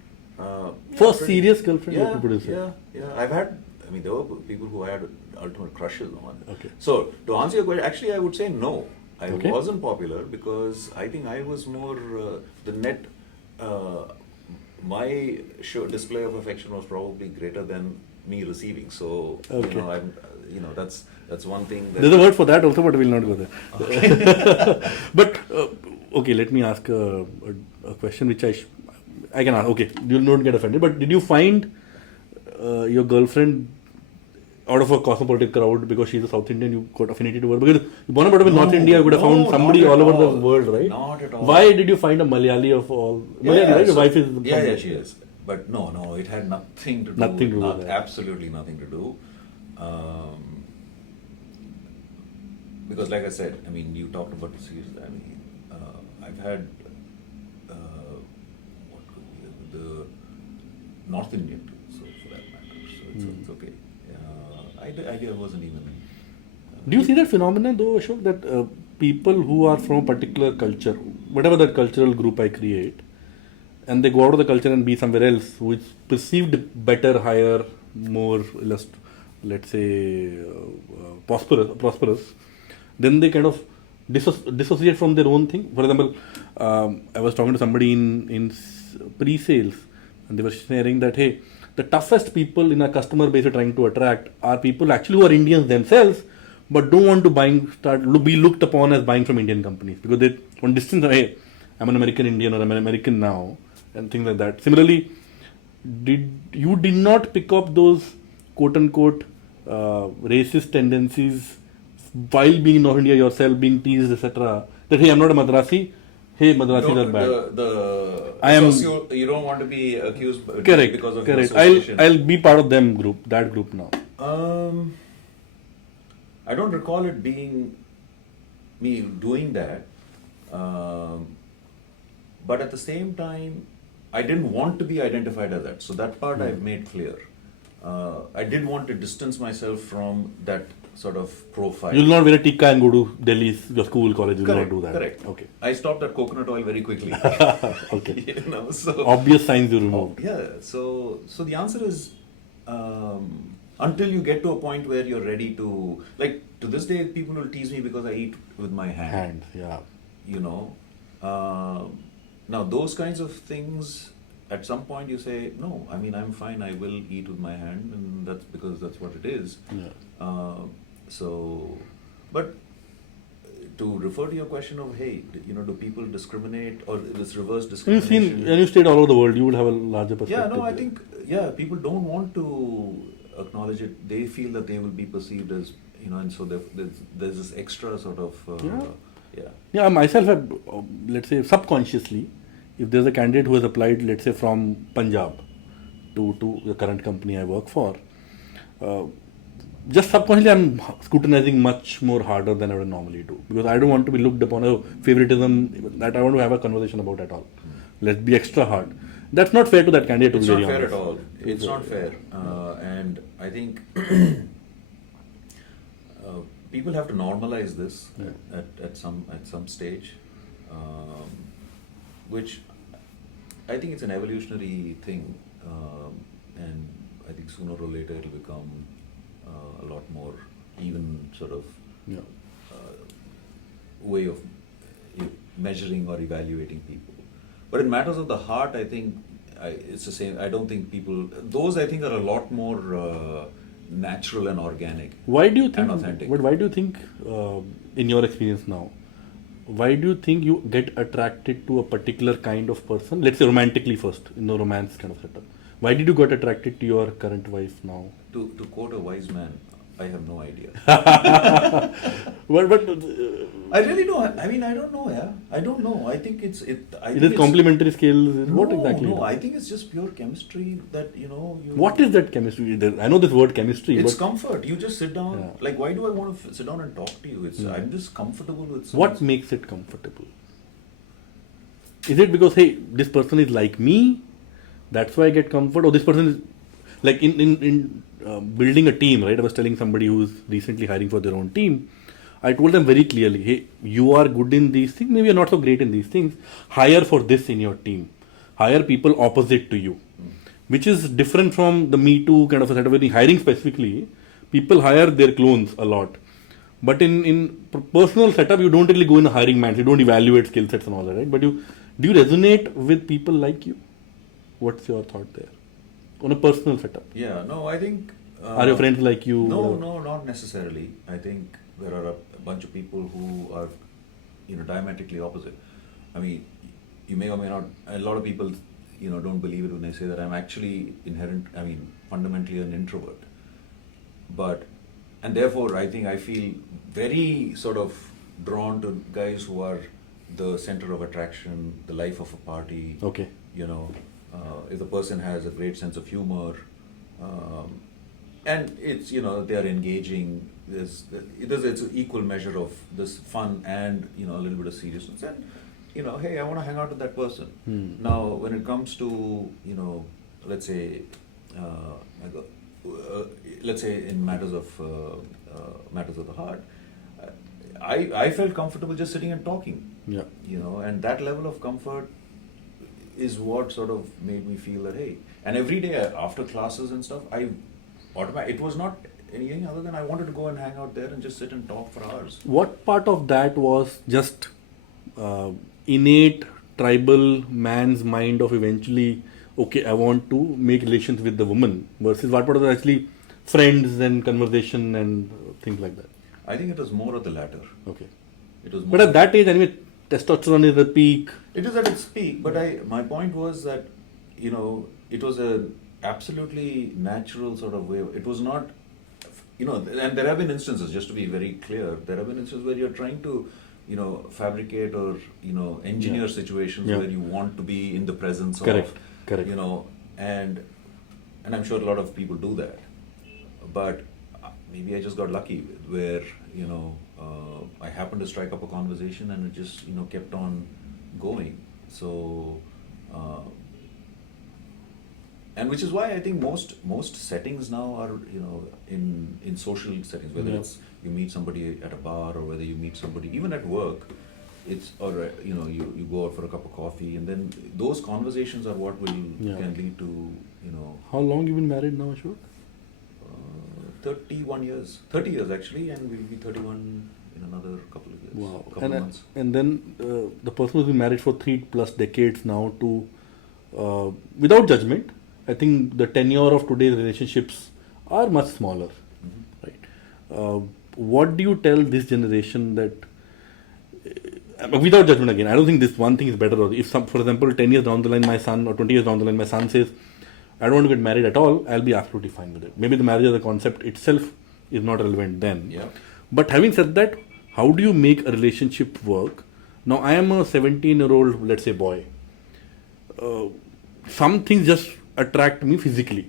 First serious girlfriend? Yeah. I've had, there were people who I had ultimate crushes on. Okay. So to answer your question, actually I would say no. I Okay. wasn't popular because I think I was more the net. My display of affection was probably greater than me receiving. So Okay. that's one thing. There's a word for that also, but we'll not go there. But okay, let me ask a question which I can ask. Okay, you'll not get offended. But did you find your girlfriend out of a cosmopolitan crowd because she's a South Indian? You got affinity to her because you born and brought up in North India. You could have found No, somebody not all at over the all. world, right? Not at all. Why did you find a Malayali of all? Malayali, right? Your wife is from Yeah, she is. But no, it had nothing to do. Nothing to do with that. Absolutely nothing to do. Because, like I said, I mean, you talked about the series. I mean, I've had what could be the North Indian too, so for that matter. So it's okay. Idea wasn't even. Do you see that phenomenon though, Ashok, that people who are from a particular culture, whatever that cultural group I create, and they go out of the culture and be somewhere else, who is perceived better, higher, more, let's say, prosperous, then they kind of dissociate from their own thing. For example, I was talking to somebody in pre-sales, and they were sharing that, hey, the toughest people in our customer base we're trying to attract are people actually who are Indians themselves, but don't want to be looked upon as buying from Indian companies because they on distance, hey, I'm an American Indian or I'm an American now, and things like that. Similarly, you did not pick up those quote unquote racist tendencies while being in North India yourself, being teased, etc. That hey, I'm not a Madrasi. Hey, Madrasis are bad. I am. You don't want to be accused. Correct. Because of Correct. your association. I'll be part of that group now. I don't recall it being me doing that. But at the same time, I didn't want to be identified as that. So that part I've made clear. I did want to distance myself from that sort of profile. You'll not wear a tikka and go to Delhi's your school, college. You'll not do that. Correct. Okay. I stopped at coconut oil very quickly. Okay. So Obvious signs you removed. yeah. So the answer is until you get to a point where you're ready to, like, to this day, people will tease me because I eat with my hand. Yeah. You know, now those kinds of things. At some point, you say, no. I mean, I'm fine. I will eat with my hand, and that's because that's what it is. Yeah. But to refer to your question of, hey, do people discriminate or this reverse discrimination? When you stayed all over the world, you would have a larger perspective. Yeah, no, I think, people don't want to acknowledge it. They feel that they will be perceived as, and so there's this extra sort of, Yeah, I myself have, let's say, subconsciously, if there's a candidate who has applied, let's say, from Punjab to the current company I work for, just subconsciously I'm scrutinizing much more harder than I would normally do because I don't want to be looked upon as favoritism that I want to have a conversation about at all. Let's be extra hard. That's not fair to that candidate. It's to be not very fair honest. at all. It's not fair. And I think people have to normalize this at some stage, which I think it's an evolutionary thing, and I think sooner or later it'll become a lot more even sort of way of measuring or evaluating people. But in matters of the heart, I think it's the same. I don't think those I think are a lot more natural and organic. Why do you think? And authentic. But why do you think, in your experience now, why do you think you get attracted to a particular kind of person? Let's say romantically first, in the romance kind of setup. Why did you get attracted to your current wife now? To quote a wise man, I have no idea. But I really don't. I mean, I don't know. Yeah, I don't know. I think it is complementary skills. What exactly? No, I think it's just pure chemistry that you. What is that chemistry? I know this word chemistry. It's but comfort. You just sit down. Yeah. Like, why do I want to sit down and talk to you? I'm just comfortable with. What makes it comfortable? Is it because hey, this person is like me, that's why I get comfort, or this person is like in building a team, right? I was telling somebody who's recently hiring for their own team. I told them very clearly, hey, you are good in these things, maybe you're not so great in these things. Hire for this in your team. Hire people opposite to you, which is different from the Me Too kind of a setup. When hiring specifically, people hire their clones a lot. But in personal setup, you don't really go in a hiring man. You don't evaluate skill sets and all that, right? But do you resonate with people like you? What's your thought there on a personal setup? Yeah, no, I think. Are your friends like you? No, not necessarily. I think there are a bunch of people who are, diametrically opposite. I mean, you may or may not. A lot of people, don't believe it when I say that I'm actually fundamentally an introvert. And therefore, I feel very sort of drawn to guys who are the center of attraction, the life of a party. Okay. If the person has a great sense of humor, and it's they are engaging. It's an equal measure of this fun and a little bit of seriousness. And hey, I want to hang out with that person. Now, when it comes to let's say. Let's say in matters of the heart, I felt comfortable just sitting and talking. Yeah. And that level of comfort is what sort of made me feel that hey. And every day after classes and stuff, it was not anything other than I wanted to go and hang out there and just sit and talk for hours. What part of that was just innate tribal man's mind of eventually, okay, I want to make relations with the woman, versus what part was actually friends and conversation and things like that? I think it was more of the latter. Okay. It was more. But at that age, anyway, testosterone is at peak. It is at its peak, but my point was that, it was a absolutely natural sort of way. It was not, and there have been instances, just to be very clear, there have been instances where you're trying to, fabricate or, engineer situations where you want to be in the presence Correct. of, Correct. and I'm sure a lot of people do that. But maybe I just got lucky where, I happened to strike up a conversation and it just, kept on going. So, and which is why I think most settings now are, in social settings, whether it's you meet somebody at a bar or whether you meet somebody even at work, you go out for a cup of coffee, and then those conversations are what can lead to, How long you been married now, Ashok? 31 years, 30 years actually, and we'll be 31 in another couple of years. Wow. Couple of months. And then the person who's been married for 3+ decades now to, without judgment, I think the tenure of today's relationships are much smaller, right? What do you tell this generation that, without judgment again, I don't think this one thing is better. Or if for example, 10 years down the line, my son, or 20 years down the line, my son says, I don't want to get married at all, I'll be absolutely fine with it. Maybe the marriage as a concept itself is not relevant then. Yeah. But having said that, how do you make a relationship work? Now, I am a 17-year-old, let's say, boy. Some things just attract me physically.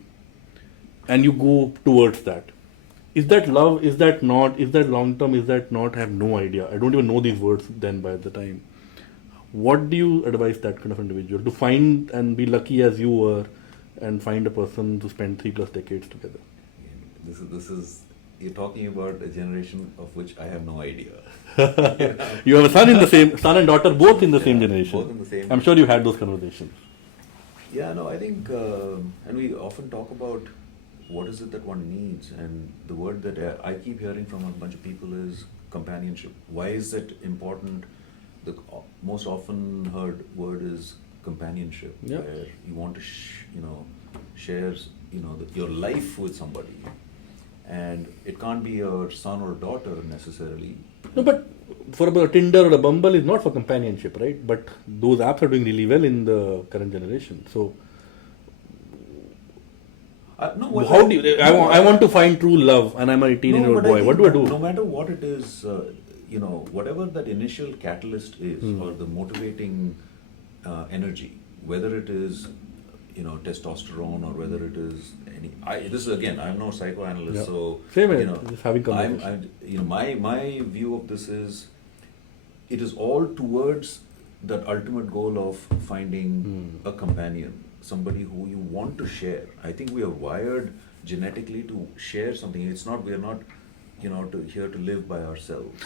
And you go towards that. Is that love? Is that not? Is that long term? Is that not? I have no idea. I don't even know these words then by the time. What do you advise that kind of individual to find and be lucky as you were and find a person to spend 3+ decades together? This is you're talking about a generation of which I have no idea. You have a son and daughter both in the same generation. Both in the same. I'm sure you had those conversations. Yeah, no, I think, and we often talk about what is it that one needs, and the word that I keep hearing from a bunch of people is companionship. Why is that important? The most often heard word is companionship, where you want to, share, your life with somebody, and it can't be your son or daughter necessarily. No, but for a Tinder or a Bumble is not for companionship, right? But those apps are doing really well in the current generation. So, how do you? I want to find true love, and I'm a 18-year-old boy. What do I do? No matter what it is, whatever that initial catalyst is, or the motivating energy, whether it is, testosterone or whether it is any. This is again, I'm no psychoanalyst, so same here. Just having conversation. My view of this is, it is all towards that ultimate goal of finding a companion, somebody who you want to share. I think we are wired genetically to share something. It's not, we are not, here to live by ourselves.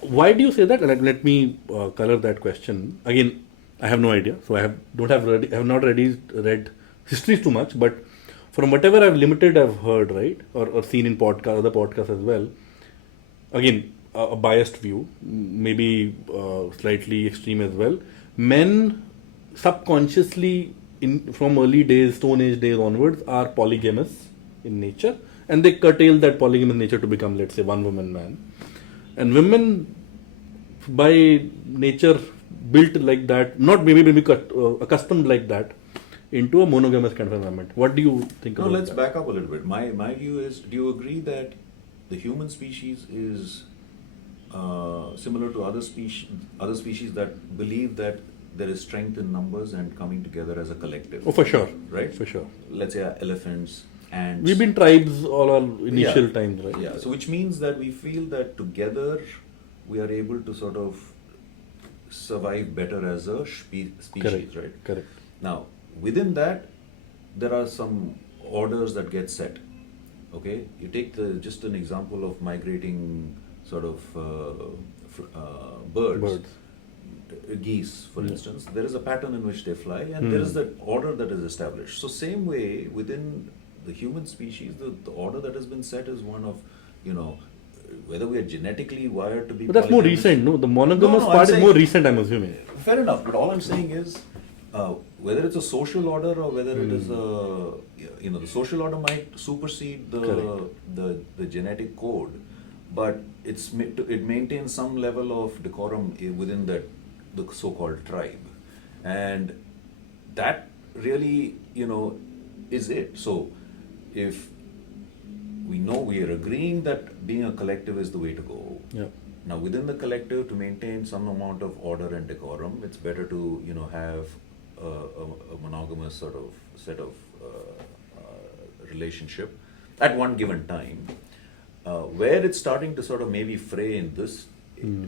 Why do you say that? Let me color that question. Again, I have no idea. So I have not read histories too much, but from whatever I've heard, right, or seen in other podcasts as well, again, a biased view, maybe slightly extreme as well. Men subconsciously, from early days, Stone Age days onwards, are polygamous in nature, and they curtail that polygamous nature to become, let's say, one woman man. And women, by nature, built like that, not maybe accustomed like that, into a monogamous kind of environment. What do you think No, about let's that? back up a little bit. My view is, do you agree that the human species is similar to other species that believe that there is strength in numbers and coming together as a collective? Oh, for sure. Right? For sure. Let's say We've elephants, ants. been tribes all our initial Yeah. times, right? Yeah, so which means that we feel that together we are able to sort of survive better as a species, Correct. right? Correct. Now, within that, there are some orders that get set. Okay, you take just an example of migrating sort of birds. Geese, for Yeah. instance, there is a pattern in which they fly, and there is that order that is established. So, same way within the human species, the order that has been set is one of, whether we are genetically wired to be. But that's more polygamous. recent, no? The monogamous No, part I'm is more saying- recent, I'm assuming. Fair enough, but all I'm saying is, whether it's a social order or whether it is the social order might supersede the genetic code, but it maintains some level of decorum within the so-called tribe, and that really, is it. So, if we know we are agreeing that being a collective is the way to go. Yeah. Now, within the collective, to maintain some amount of order and decorum, it's better to have a monogamous sort of set of relationship at one given time. Where it's starting to sort of maybe fray in this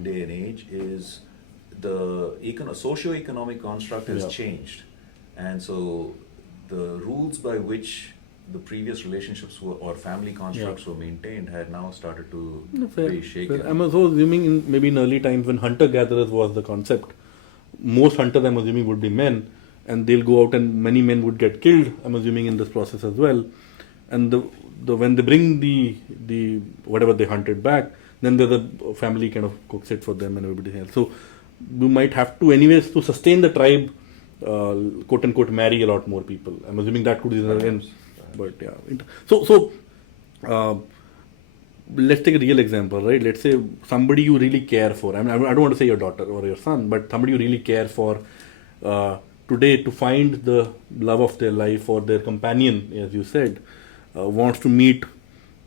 day and age is the socio-economic construct has Yeah. changed, and so the rules by which the previous relationships or family constructs were maintained had now started to Fair, be shaken. fair. I'm also assuming maybe in early times when hunter-gatherers was the concept, most hunters, I'm assuming, would be men, and they'll go out and many men would get killed, I'm assuming, in this process as well. And when they bring the whatever they hunted back, then there's a family kind of cooks it for them and everybody else. So you might have to, anyways, to sustain the tribe, quote unquote, marry a lot more people. I'm assuming that could be the again. But yeah, so let's take a real example, right? Let's say somebody you really care for. I mean, I don't want to say your daughter or your son, but somebody you really care for today, to find the love of their life or their companion, as you said, wants to meet,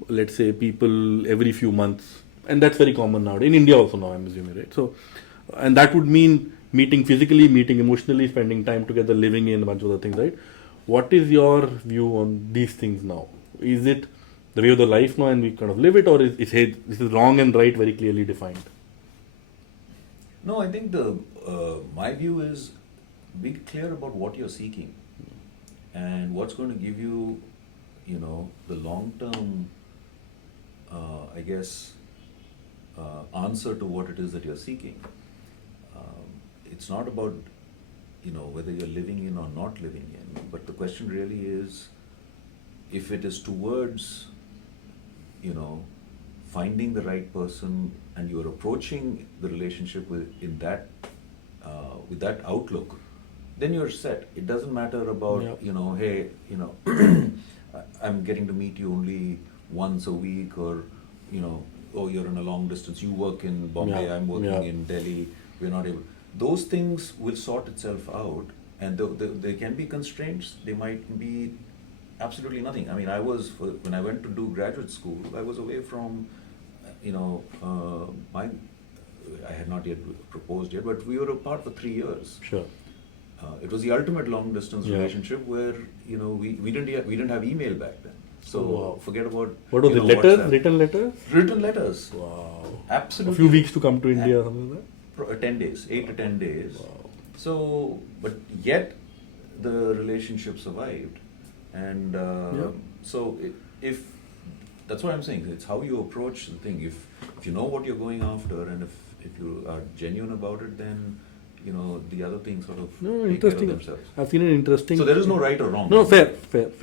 let's say, people every few months, and that's very common nowadays in India also now, I'm assuming, right? So, and that would mean meeting physically, meeting emotionally, spending time together, living in a bunch of other things, right? What is your view on these things now? Is it the way of the life now and we kind of live it, or is hey, this is wrong and right very clearly defined? No, I think my view is be clear about what you're seeking and what's going to give you, the long-term, I guess, answer to what it is that you're seeking. It's not about, whether you're living in or not living in, but the question really is, if it is towards, finding the right person and you're approaching the relationship with that outlook, then you're set. It doesn't matter about, hey, I'm getting to meet you only once a week, or, oh, you're in a long distance, you work in Bombay, I'm working in Delhi, we're not able. Those things will sort itself out, and there can be constraints. They might be absolutely nothing. I mean, when I went to do graduate school, I was away from, I had not yet proposed yet, but we were apart for 3 years. Sure. It was the ultimate long distance relationship where, we didn't have email back then. So forget about. What was it? Letters? WhatsApp. Written letters? Written letters. Wow. Absolutely. A few weeks to come to India or something like that? 10 days, 8 to 10 days. Wow. So, but yet the relationship survived. And so if that's what I'm saying, it's how you approach the thing. If you know what you're going after, and if you are genuine about it, then the other things sort of take care of themselves. I've seen an interesting. So there is no right or wrong. No, fair.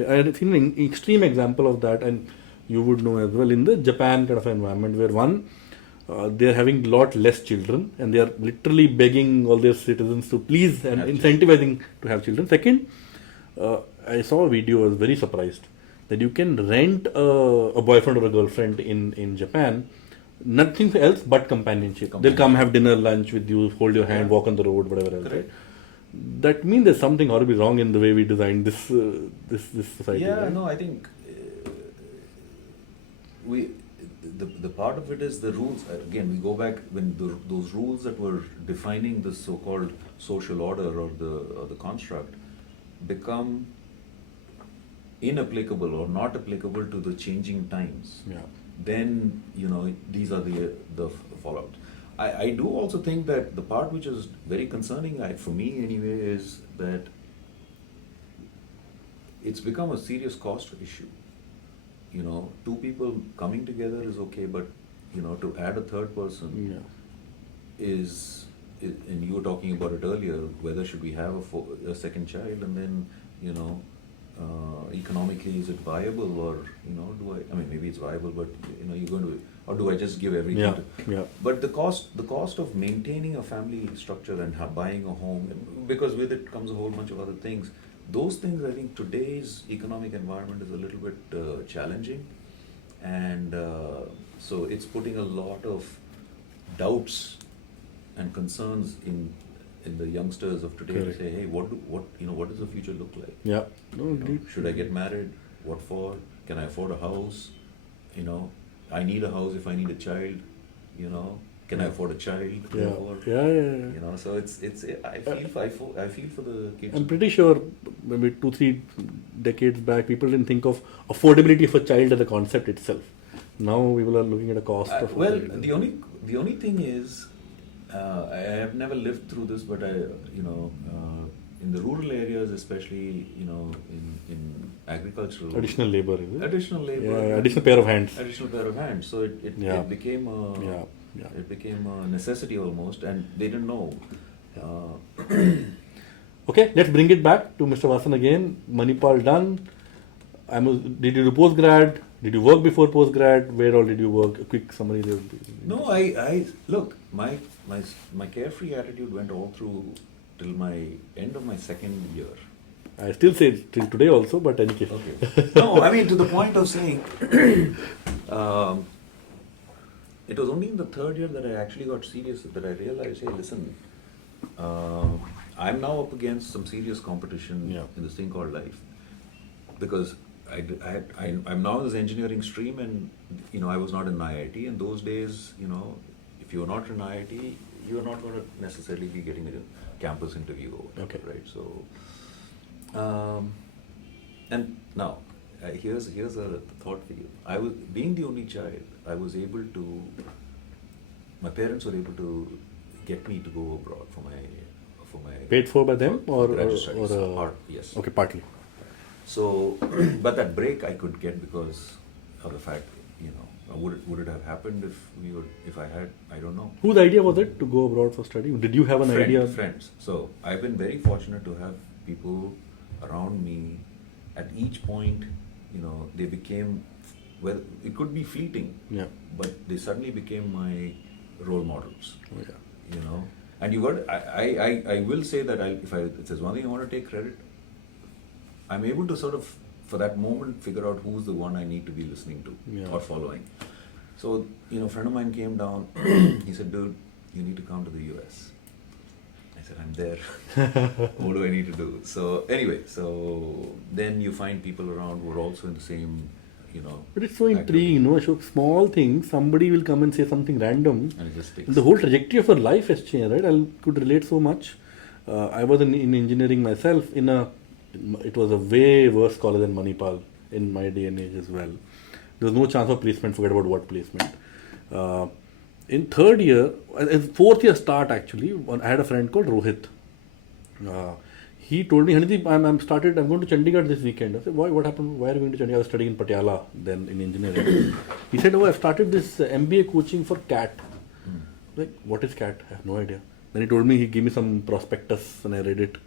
I've seen an extreme example of that, and you would know as well, in the Japan kind of environment, where one, they are having lot less children, and they are literally begging all their citizens to please and Have incentivizing to have children. Second, I saw a video. I was very surprised that you can rent a boyfriend or a girlfriend in Japan. Nothing else but companionship. They'll come have dinner, lunch with you, hold your hand, walk on the road, whatever else. Right? That means there's something horribly wrong in the way we designed this society. Yeah, right? no, I think we the part of it is the rules. Again, we go back when those rules that were defining the so-called social order or the construct become inapplicable or not applicable to the changing times. Yeah. Then these are the fallout. I do also think that the part which is very concerning, for me anyway, is that it's become a serious cost issue. Two people coming together is okay, but to add a third person is, and you were talking about it earlier, whether should we have a second child, and then economically is it viable, or I mean maybe it's viable, but you're going to, or do I just give everything but the cost of maintaining a family structure and buying a home, because with it comes a whole bunch of other things. Those things, I think today's economic environment is a little bit challenging, and so it's putting a lot of doubts and concerns in the youngsters of today. Correct. To say, hey, what does the future look like? Yeah. No, indeed. Should I get married? What for? Can I afford a house? I need a house if I need a child. Can I afford a child? Yeah. So it's I feel for the kids. I'm pretty sure maybe 2-3 decades back, people didn't think of affordability of a child as a concept itself. Now people are looking at a cost of. Well, the only thing is, I have never lived through this, but in the rural areas, especially, in agricultural. Additional labor, is it? Additional labor. Yeah, additional pair of hands. Additional pair of hands. So it became a. It became a necessity almost, and they didn't know. Okay, let's bring it back to Mr. Vasan again. Manipal done. Did you do postgrad? Did you work before postgrad? Where all did you work? A quick summary there. No, I look, my carefree attitude went all through till my end of my second year. I still say it till today also, but any case. Okay. No, I mean to the point of saying, it was only in the third year that I actually got serious, that I realized, hey, listen, I'm now up against some serious competition in this thing called life, because I'm now in this engineering stream, and I was not in IIT. In those days, if you're not in IIT, you're not going to necessarily be getting a campus interview or whatever, right? So, and now here's a thought for you. I was being the only child. I was able to. My parents were able to get me to go abroad for my. Paid for by them for or graduate studies. Yes. Okay, partly. So, but that break I could get because of the fact, would it have happened if I had, I don't know. Whose idea was it to go abroad for study? Did you have an idea? Friends. So I've been very fortunate to have people around me. At each point, they became, well, it could be fleeting, but they suddenly became my role models. Oh, yeah. And you got, I will say that if there's one thing I want to take credit, I'm able to sort of, for that moment, figure out who's the one I need to be listening to or following. So, a friend of mine came down, he said, dude, you need to come to the US. I said, I'm there. What do I need to do? So, anyway, then you find people around who are also in the same, But it's so intriguing, Ashok. Small things, somebody will come and say something random. And it just sticks. And the whole trajectory of your life has changed, right? I could relate so much. I was in engineering myself. It was a way worse college than Manipal in my day and age as well. There was no chance of placement, forget about what placement. In third year, fourth year start actually, I had a friend called Rohit. He told me, Hanidhi, I'm going to Chandigarh this weekend. I said, why? What happened? Why are you going to Chandigarh? I was studying in Patiala then in engineering. He said, I've started this MBA coaching for CAT. Like, what is CAT? I have no idea. Then he told me, he gave me some prospectus and I read it.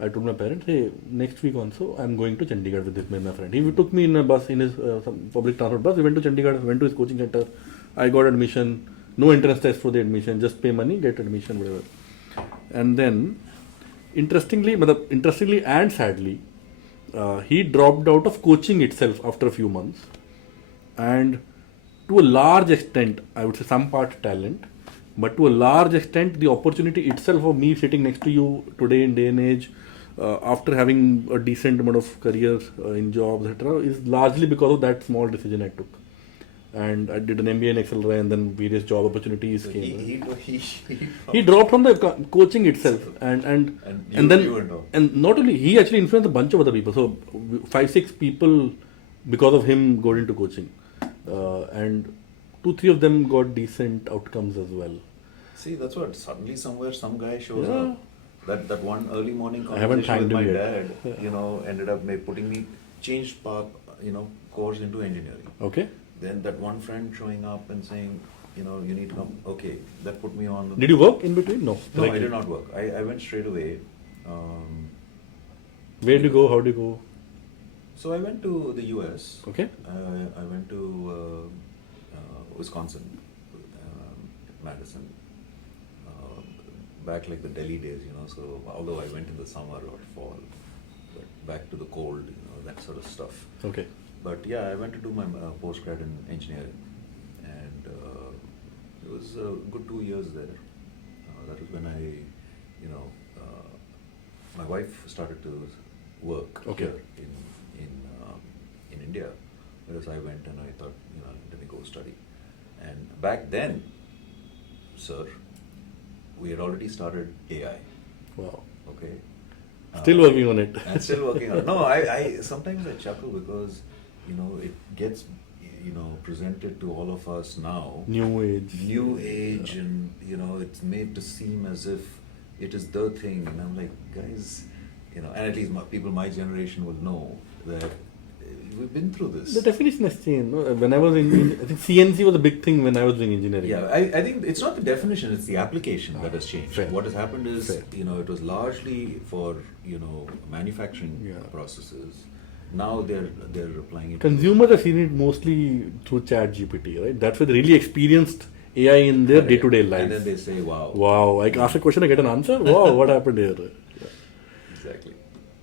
I told my parents, hey, next week also, I'm going to Chandigarh with my friend. He took me in a bus, in his some public transport bus. We went to Chandigarh, went to his coaching center. I got admission. No entrance test for the admission, just pay money, get admission, whatever. And then, interestingly and sadly, he dropped out of coaching itself after a few months. And to a large extent, I would say some part talent, but to a large extent, the opportunity itself of me sitting next to you today in day and age, after having a decent amount of career in jobs, etc., is largely because of that small decision I took. And I did an MBA in Accelerate, and then various job opportunities So came. he He dropped from the coaching itself, and you then went off. and not only he actually influenced a bunch of other people. So 5-6 people because of him got into coaching, and 2-3 of them got decent outcomes as well. See, that's what suddenly somewhere some guy shows Yeah. up. That one early morning I haven't conversation with thanked my him dad, yet. ended up putting me changed path, course into engineering. Okay. Then that one friend showing up and saying, you need to come. Okay, that put me on. Did you work in between? No. No, I Directly. did not work. I went straight away. Where do you go? How do you go? So I went to the US. Okay. I went to Wisconsin, Madison. Back like the Delhi days, So although I went in the summer or fall, but back to the cold, that sort of stuff. Okay. But yeah, I went to do my postgrad in engineering, and it was a good 2 years there. That was when my wife started to work Okay. here in India, whereas I went and I thought, let me go study. And back then, sir, we had already started AI. Wow. Okay. Still working on it. And still working on it. No, I sometimes I chuckle because, it gets, presented to all of us now. New age. New age, and, it's made to seem as if it is the thing. And I'm like, guys, and at least people my generation will know that we've been through this. The definition has changed. No? When I was I think CNC was a big thing when I was doing engineering. Yeah, I think it's not the definition, it's the application that has changed. Fair. What has happened is, Fair. it was largely for, manufacturing Yeah. processes. Now they're applying it. Consumers have seen it mostly through Chat GPT, right? That's where they really experienced AI in their day-to-day life. And then they say, wow. Wow, I ask a question, I get an answer. Wow, what happened here? Yeah. Exactly.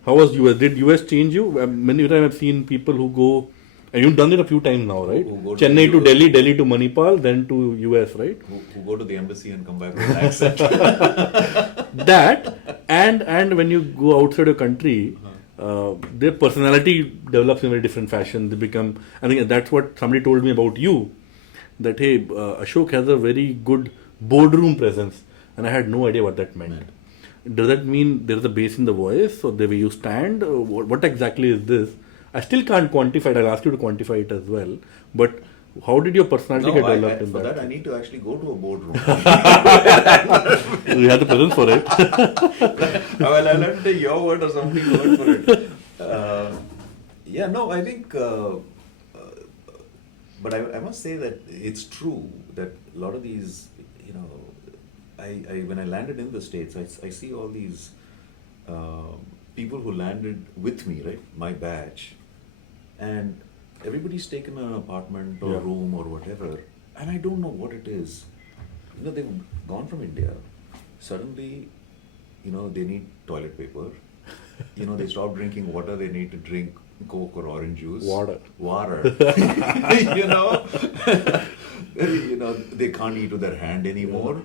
How was US? Did US change you? Many times I've seen people who go, and you've done it a few times now, right? Who go to Chennai to US. Delhi, Delhi to Manipal, then to US, right? Who go to the embassy and come back with an accent. That and when you go outside your country, their personality develops in a very different fashion. They become. I think that's what somebody told me about you. That hey, Ashok has a very good boardroom presence, and I had no idea what that meant. Does that mean there is a bass in the voice, or the way you stand? What exactly is this? I still can't quantify it. I'll ask you to quantify it as well. But how did your personality get developed in for that? that I need to actually go to a boardroom. You have the presence for it. Well, I'll have to take your word or somebody's word for it. I think, but I must say that it's true that a lot of these, when I landed in the States, I see all these people who landed with me, right, my batch, and everybody's taken an apartment or Yeah. room or whatever, and I don't know what it is. They've gone from India, suddenly, they need toilet paper. They stop drinking water, they need to drink Coke or orange juice. Water. They can't eat with their hand anymore.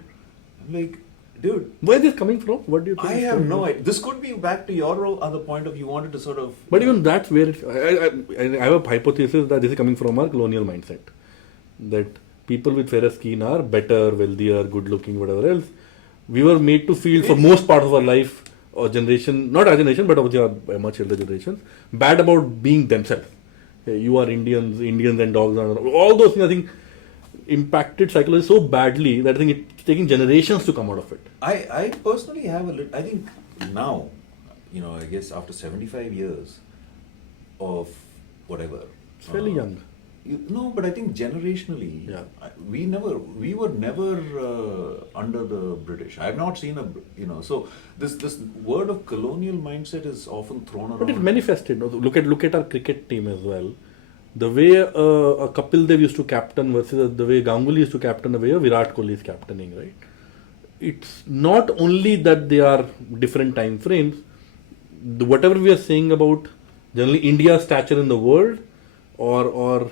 I'm like, dude. Where is this coming from? What do you think? I have no idea. This could be back to your other point of you wanted to sort of. But even that's where I have a hypothesis that this is coming from our colonial mindset. That people with fairer skin are better, wealthier, good looking, whatever else. We were made to feel for most part of our life or generation, not our generation, but obviously our much elder generations, bad about being themselves. You are Indians and dogs are all those things. I think impacted psychology so badly that I think it's taking generations to come out of it. I personally have I think now, I guess after 75 years of whatever. It's fairly young. No, but I think generationally, Yeah. we were never under the British. I have not seen so this word of colonial mindset is often thrown around. But it's manifested. Look at our cricket team as well. the way a Kapil Dev used to captain versus the way Ganguly used to captain, the way Virat Kohli is captaining, right? It's not only that they are different time frames. Whatever we are saying about generally India's stature in the world, or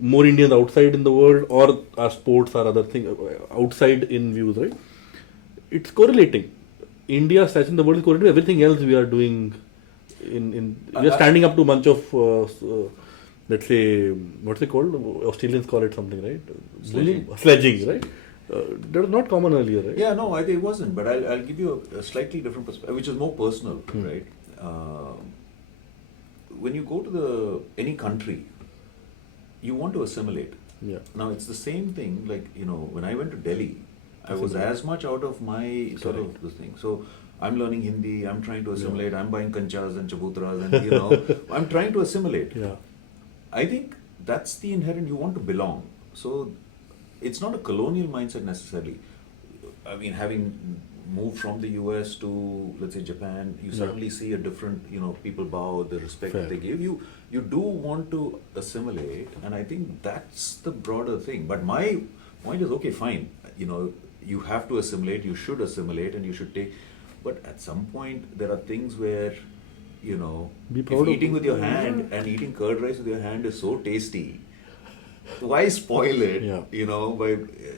more Indians outside in the world, or our sports or other things outside in views, right? It's correlating. India's stature in the world is correlating to everything else we are doing. We are standing up to a bunch of let's say, what's it called? Australians call it something, right? Sledging, right? That was not common earlier, right? Yeah, no, I think it wasn't. But I'll give you a slightly different perspective, which is more personal, right? When you go to any country, you want to assimilate. Yeah. Now it's the same thing. Like when I went to Delhi, I was as much out of my sort of this thing. So I'm learning Hindi. I'm trying to assimilate. I'm buying kanchas and chabutras, and I'm trying to assimilate. Yeah. I think that's the inherent. You want to belong. So it's not a colonial mindset necessarily. I mean, having moved from the US to, let's say, Japan, you suddenly see a different, people bow, the respect that they give you. You do want to assimilate, and I think that's the broader thing. But my point is, okay, fine, you have to assimilate, you should assimilate, and you should take. But at some point, there are things where, if eating with your hand and eating curd rice with your hand is so tasty, why spoil it? By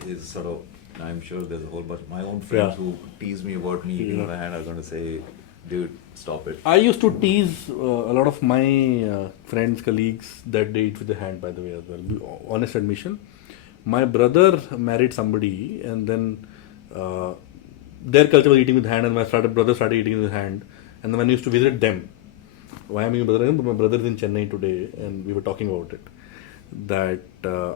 it's sort of. I'm sure there's a whole bunch of my own friends who tease me about me eating with my hand are going to say, dude, stop it. I used to tease a lot of my friends, colleagues that they eat with the hand, by the way, as well. Honest admission. My brother married somebody, and then their culture was eating with hand, and my brother started eating with his hand. And then when I used to visit them, why am I my brother? But my brother is in Chennai today, and we were talking about it. That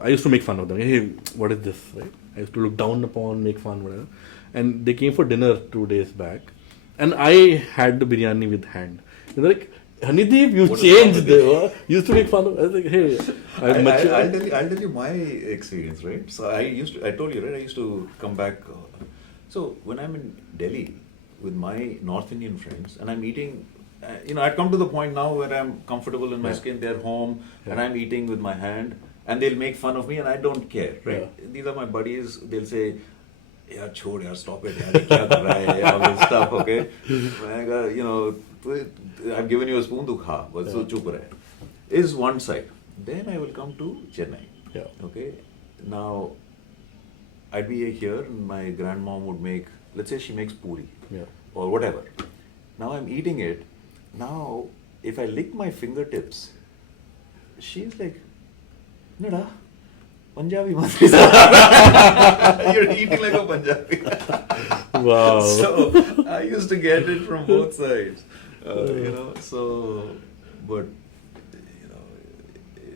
I used to make fun of them. Hey, what is this? Right? I used to look down upon, make fun, whatever. And they came for dinner 2 days back, and I had the biryani with hand. They're like, Hanideep, you changed. You used to make fun of. I was like, hey, I'll tell you my experience, right? So I told you, right? I used to come back. So when I'm in Delhi with my North Indian friends, and I'm eating. I'd come to the point now where I'm comfortable in my skin, they're home, and I'm eating with my hand, and they'll make fun of me, and I don't care, right? These are my buddies, they'll say, yaar, chhod, yaar, stop it, yaar, kya kar raha hai, all this stuff, okay? I've given you a spoon to kha, but so chup rahe. Is one side. Then I will come to Chennai, okay? Now, I'd be here, and my grandmom would make, let's say she makes puri, or whatever. Now I'm eating it. Now, if I lick my fingertips, she's like, Nada, Punjabi matri. You're eating like a Punjabi. Wow. So, I used to get it from both sides. But,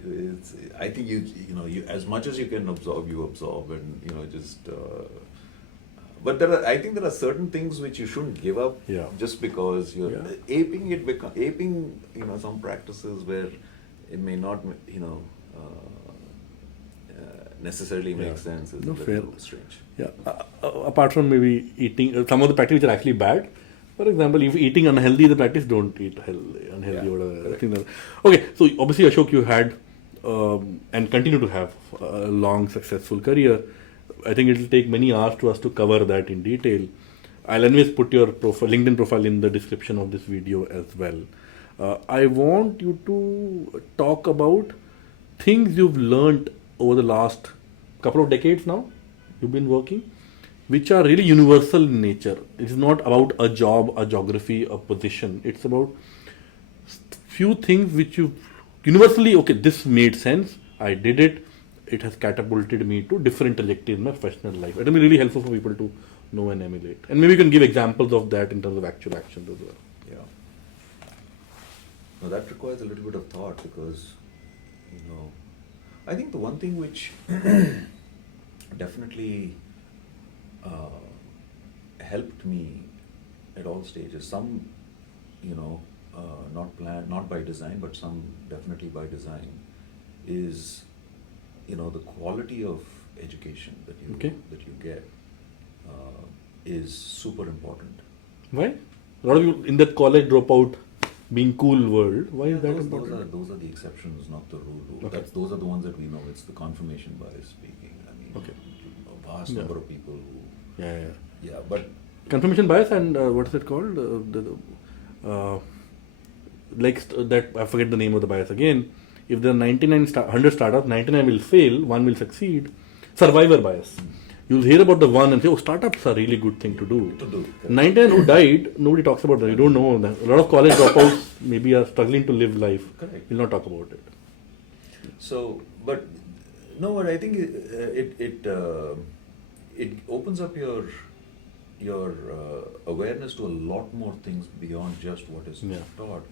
it's, I think you as much as you can absorb, you absorb, and, just... But I think there are certain things which you shouldn't give up just because you're aping some practices where it may not necessarily make sense is a little strange. Apart from maybe eating some of the practices which are actually bad. For example, if eating unhealthy is the practice, don't eat unhealthy or whatever. Okay, so obviously Ashok, you had and continue to have a long successful career. I think it will take many hours to us to cover that in detail. I'll anyways put your LinkedIn profile in the description of this video as well. I want you to talk about things you've learned over the last couple of decades now. You've been working, which are really universal in nature. It is not about a job, a geography, a position. It's about few things which you universally, okay, this made sense. I did it. It has catapulted me to different trajectories in my professional life. It will be really helpful for people to know and emulate. And maybe you can give examples of that in terms of actual actions as well. Yeah. Now that requires a little bit of thought because, I think the one thing which definitely helped me at all stages, some, not planned, not by design, but some definitely by design, is the quality of education that you get is super important. Why? A lot of you in that college dropout being cool world. Why is that those important? those are the exceptions, not the rule. Okay. Those are the ones that we know. It's the confirmation bias speaking. I mean, Okay. a vast Yeah. number of people who, Yeah. yeah, but Confirmation bias and what is it called? That I forget the name of the bias again. If there are 100 startups, 99 will fail, one will succeed. Survivor bias. You'll hear about the one and say, oh, startups are a really good thing to do. 99 who died, nobody talks about that. You don't know that. A lot of college dropouts maybe are struggling to live life. Correct. We'll not talk about it. So, but no, but I think it opens up your awareness to a lot more things beyond just what is taught.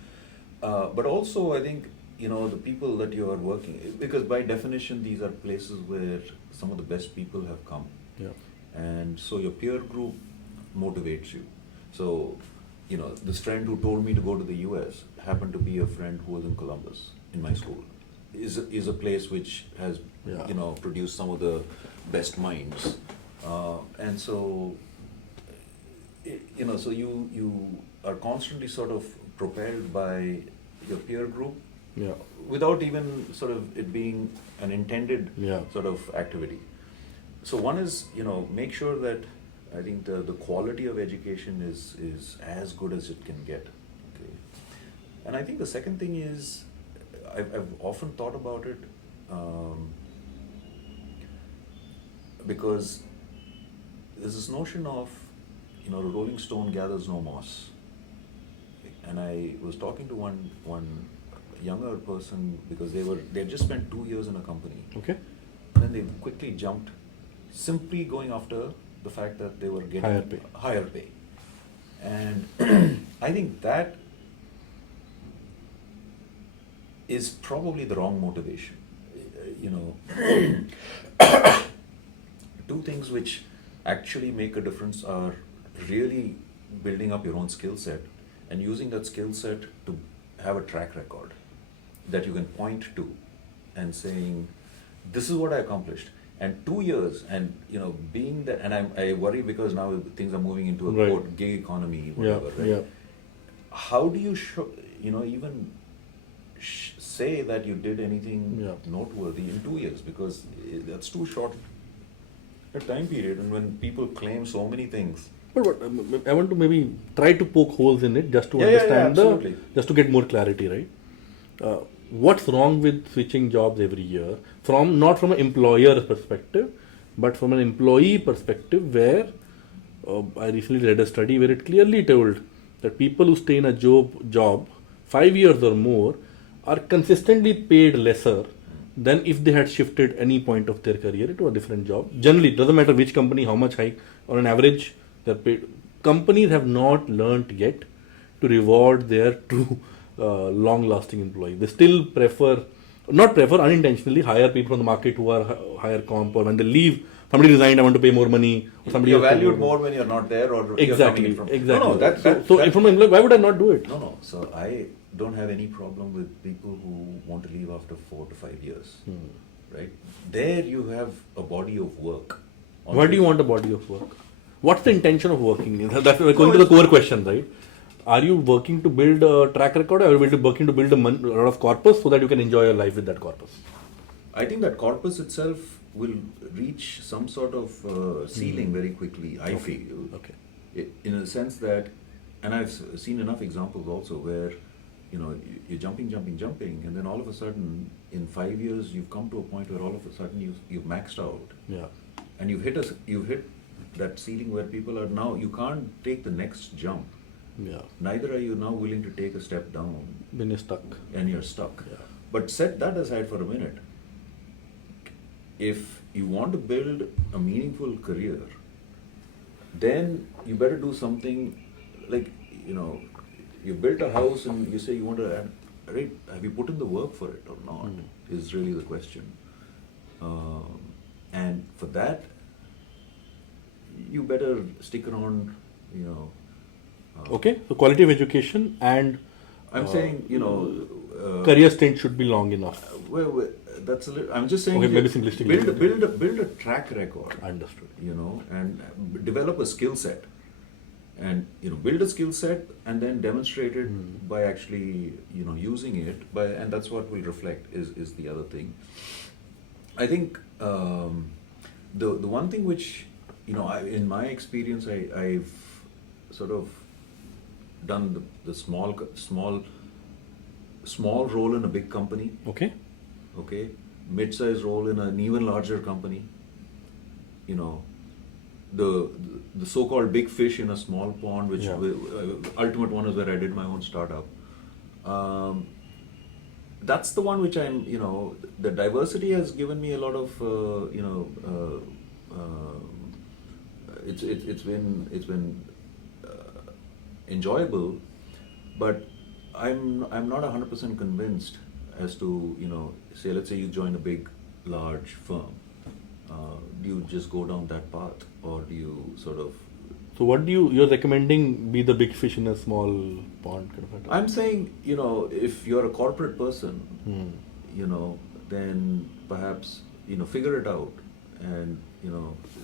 But also, I think, the people that you are working, because by definition, these are places where some of the best people have come. Yeah. And so your peer group motivates you. So, this friend who told me to go to the US happened to be a friend who was in Columbus, in my school. Is a place which has, produced some of the best minds. And so, so you are constantly sort of propelled by your peer group, without even sort of it being an intended sort of activity. So one is, make sure that I think the quality of education is as good as it can get. Okay. And I think the second thing is, I've often thought about it, because there's this notion of, the rolling stone gathers no moss. And I was talking to one younger person, because they just spent 2 years in a company. Okay. And then they quickly jumped, simply going after the fact that they were getting higher pay. And I think that is probably the wrong motivation. Two things which actually make a difference are really building up your own skill set and using that skill set to have a track record that you can point to and saying, this is what I accomplished. And 2 years, and being that, and I worry because now things are moving into a quote gig economy, whatever, right? Yeah. How do you even say that you did anything noteworthy in 2 years? Because that's too short a time period, and when people claim so many things. But I want to maybe try to poke holes in it just to understand just to get more clarity, right? What's wrong with switching jobs every year not from an employer perspective, but from an employee perspective, where I recently read a study where it clearly told that people who stay in a job 5 years or more are consistently paid lesser than if they had shifted any point of their career into a different job. Generally, it doesn't matter which company, how much hike, on an average, they're paid. Companies have not learnt yet to reward their true long-lasting employees. They still unintentionally hire people from the market who are higher comp, or when they leave, somebody resigned, I want to pay more money. Or somebody you're valued more when you're not there, or you're coming from. Exactly. So from an employee, why would I not do it? No. So I don't have any problem with people who want to leave after 4 to 5 years. Right? There you have a body of work. Why do you want a body of work? What's the intention of working? That's going to the core question, right? Are you working to build a track record, or are you working to build a lot of corpus so that you can enjoy your life with that corpus? I think that corpus itself will reach some sort of ceiling very quickly, I feel. Okay. In a sense that, and I've seen enough examples also where, you're jumping, and then all of a sudden, in 5 years, you've come to a point where all of a sudden you've maxed out. Yeah. And you've hit that ceiling where people are now, you can't take the next jump. Yeah. Neither are you now willing to take a step down. Then you're stuck. And you're stuck. Yeah. But set that aside for a minute. If you want to build a meaningful career, then you better do something like, you built a house and you say you want to add, right? Have you put in the work for it or not? Is really the question. And for that, you better stick around, okay, so quality of education and I'm saying, career stint should be long enough. Well, that's a little, I'm just saying, okay, maybe simplistically. build a track record. Understood. And develop a skill set. and build a skill set and then demonstrate it by actually using it. And that's what will reflect is the other thing. I think the one thing which in my experience I've sort of done the small role in a big company. Okay. Mid-sized role in an even larger company. The so-called big fish in a small pond, which ultimate one is where I did my own startup. That's the one which I'm, the diversity has given me a lot of, it's been enjoyable, but I'm not 100% convinced as to, let's say you join a big, large firm. Do you just go down that path, or do you sort of... So what you're recommending be the big fish in a small pond kind of a... I'm saying, if you're a corporate person, then perhaps, figure it out and,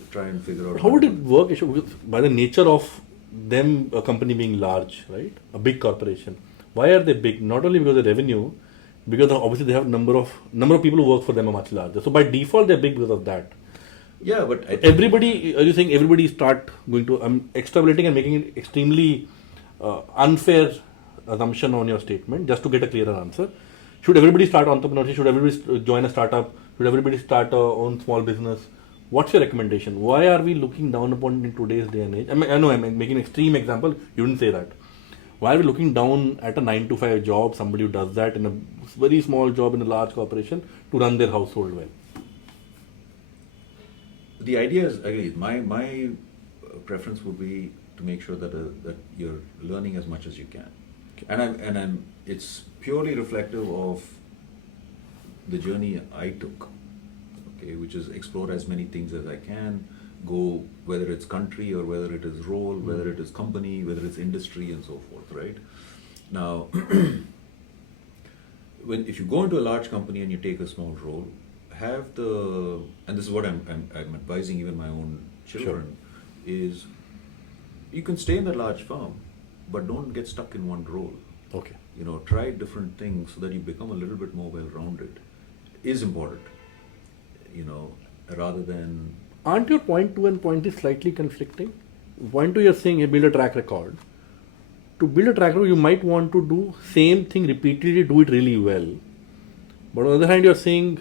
try and figure out... How would it work, Ashok? Because by the nature of them, a company being large, right? A big corporation. Why are they big? Not only because of revenue, because obviously they have number of people who work for them are much larger. So by default, they're big because of that. Yeah, but I think everybody, are you saying everybody start going to extrapolating and making it extremely unfair assumption on your statement just to get a clearer answer? Should everybody start entrepreneurship? Should everybody join a startup? Should everybody start a own small business? What's your recommendation? Why are we looking down upon in today's day and age? I know I'm making an extreme example. You didn't say that. Why are we looking down at a 9-to-5 job, somebody who does that in a very small job in a large corporation to run their household well? The idea is, again, my preference would be to make sure that you're learning as much as you can. Okay. It's purely reflective of the journey I took, okay, which is explore as many things as I can, go, whether it's country or whether it is role, whether it is company, whether it's industry and so forth, right? Now, if you go into a large company and you take a small role, and this is what I'm advising even my own children, is you can stay in the large firm, but don't get stuck in one role. Okay. Try different things so that you become a little bit more well-rounded is important, rather than... Aren't your point 2 and point 3 slightly conflicting? Point 2, you're saying you build a track record. To build a track record, you might want to do same thing repeatedly, do it really well. But on the other hand, you're saying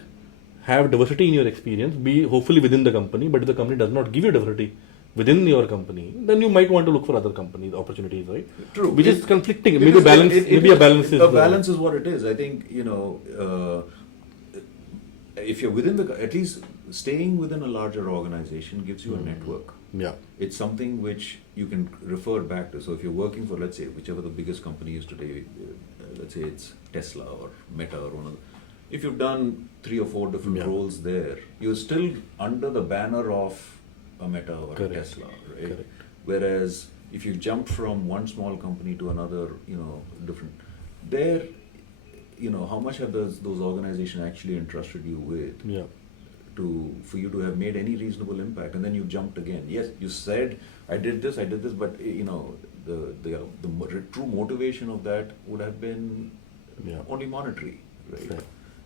have diversity in your experience, be hopefully within the company, but if the company does not give you diversity within your company, then you might want to look for other companies, opportunities, right? True. Which is conflicting. Maybe a balance is what it is. I think, if you're within at least staying within a larger organization gives you a network. Yeah. It's something which you can refer back to. So if you're working for, let's say, whichever the biggest company is today, let's say it's Tesla or Meta or one of the... If you've done 3 or 4 different roles there, you're still under the banner of a Meta or a Tesla, right? Correct. Whereas if you jumped from one small company to another, different, there, how much have those organizations actually entrusted you with? Yeah. For you to have made any reasonable impact, and then you jumped again. Yes, you said I did this, but the true motivation of that would have been only monetary, right? Fair.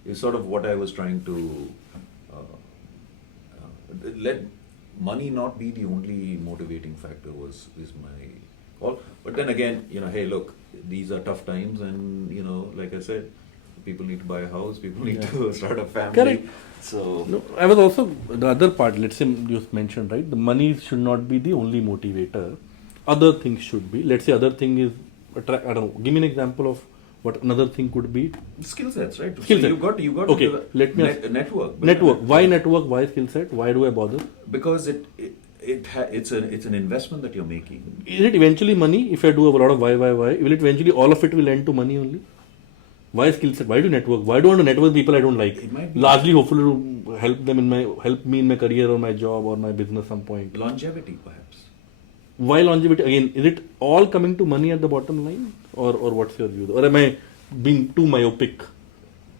Is sort of what I was trying to let money not be the only motivating factor is my call. But then again, hey, look, these are tough times, and like I said, people need to buy a house, people need to start a family. Correct. So no, I was also the other part. Let's say you mentioned, right, the money should not be the only motivator. Other things should be. Let's say other thing is I don't know. Give me an example of what another thing could be. Skill sets, right? Skill set. You got okay. to Let me ask. Network. Network. Why network? Why skill set? Why do I bother? Because it's an investment that you're making. Is it eventually money? If I do a lot of why? Will it eventually all of it will end to money only? Why skill set? Why do network? Why do I want to network people I don't like? It might be largely, hopefully, to help me in my career or my job or my business some point. Longevity, perhaps. Why longevity? Again, is it all coming to money at the bottom line, or what's your view? Or am I being too myopic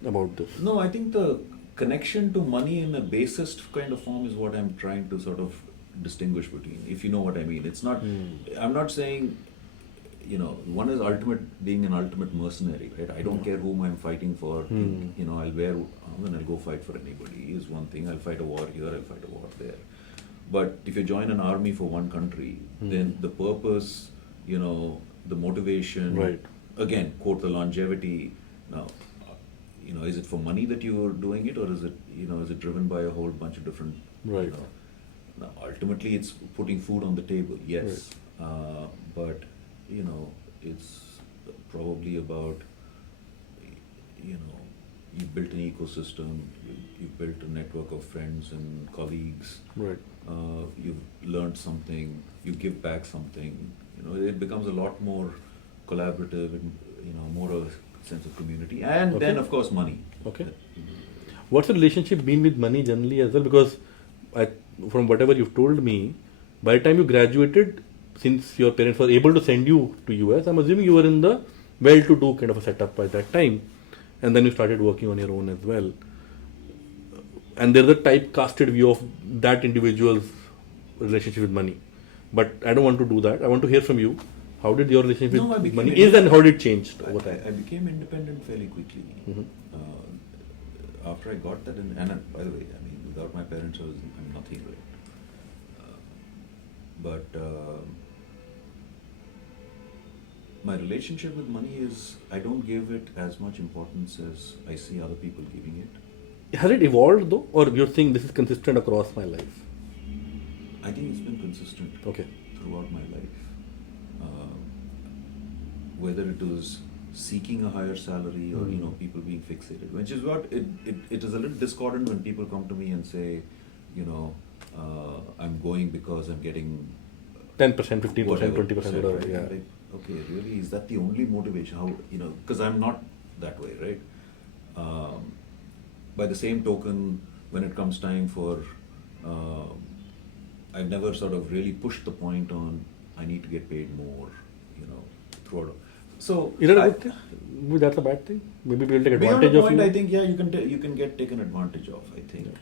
about this? No, I think the connection to money in a basest kind of form is what I'm trying to sort of distinguish between, if you know what I mean. It's not, I'm not saying, one is being an ultimate mercenary, right? I don't care whom I'm fighting for. I'll wear armor and I'll go fight for anybody is one thing. I'll fight a war here, I'll fight a war there. But if you join an army for one country, then the purpose, the motivation, right, again, quote, the longevity. Now, is it for money that you are doing it, or is it driven by a whole bunch of different, right. Now, ultimately, it's putting food on the table, yes. Right. But, it's probably about, you built an ecosystem, you built a network of friends and colleagues. Right. You've learned something, you give back something. It becomes a lot more collaborative and, more a sense of community. And then, of course, money. Okay. What's the relationship been with money generally as well? Because from whatever you've told me, by the time you graduated, since your parents were able to send you to US, I'm assuming you were in the well-to-do kind of a setup by that time. And then you started working on your own as well. And there's a typecasted view of that individual's relationship with money. But I don't want to do that. I want to hear from you. How did your relationship with money is, and how did it change over time? I became independent fairly quickly. After I got that, and by the way, without my parents, I'm nothing, right? My relationship with money is, I don't give it as much importance as I see other people giving it. Has it evolved though, or you're saying this is consistent across my life? I think it's been consistent throughout my life. Whether it was seeking a higher salary or people being fixated, which is what it is a little discordant when people come to me and say, I'm going because I'm getting 10%, 15%, 20%, whatever. Right? Yeah. Like, okay, really, is that the only motivation? How, because I'm not that way, right? By the same token, when it comes time for, I've never sort of really pushed the point on, I need to get paid more, throughout. So is that a good thing? Maybe that's a bad thing. Maybe we'll take advantage of you. I think you can get taken advantage of. I think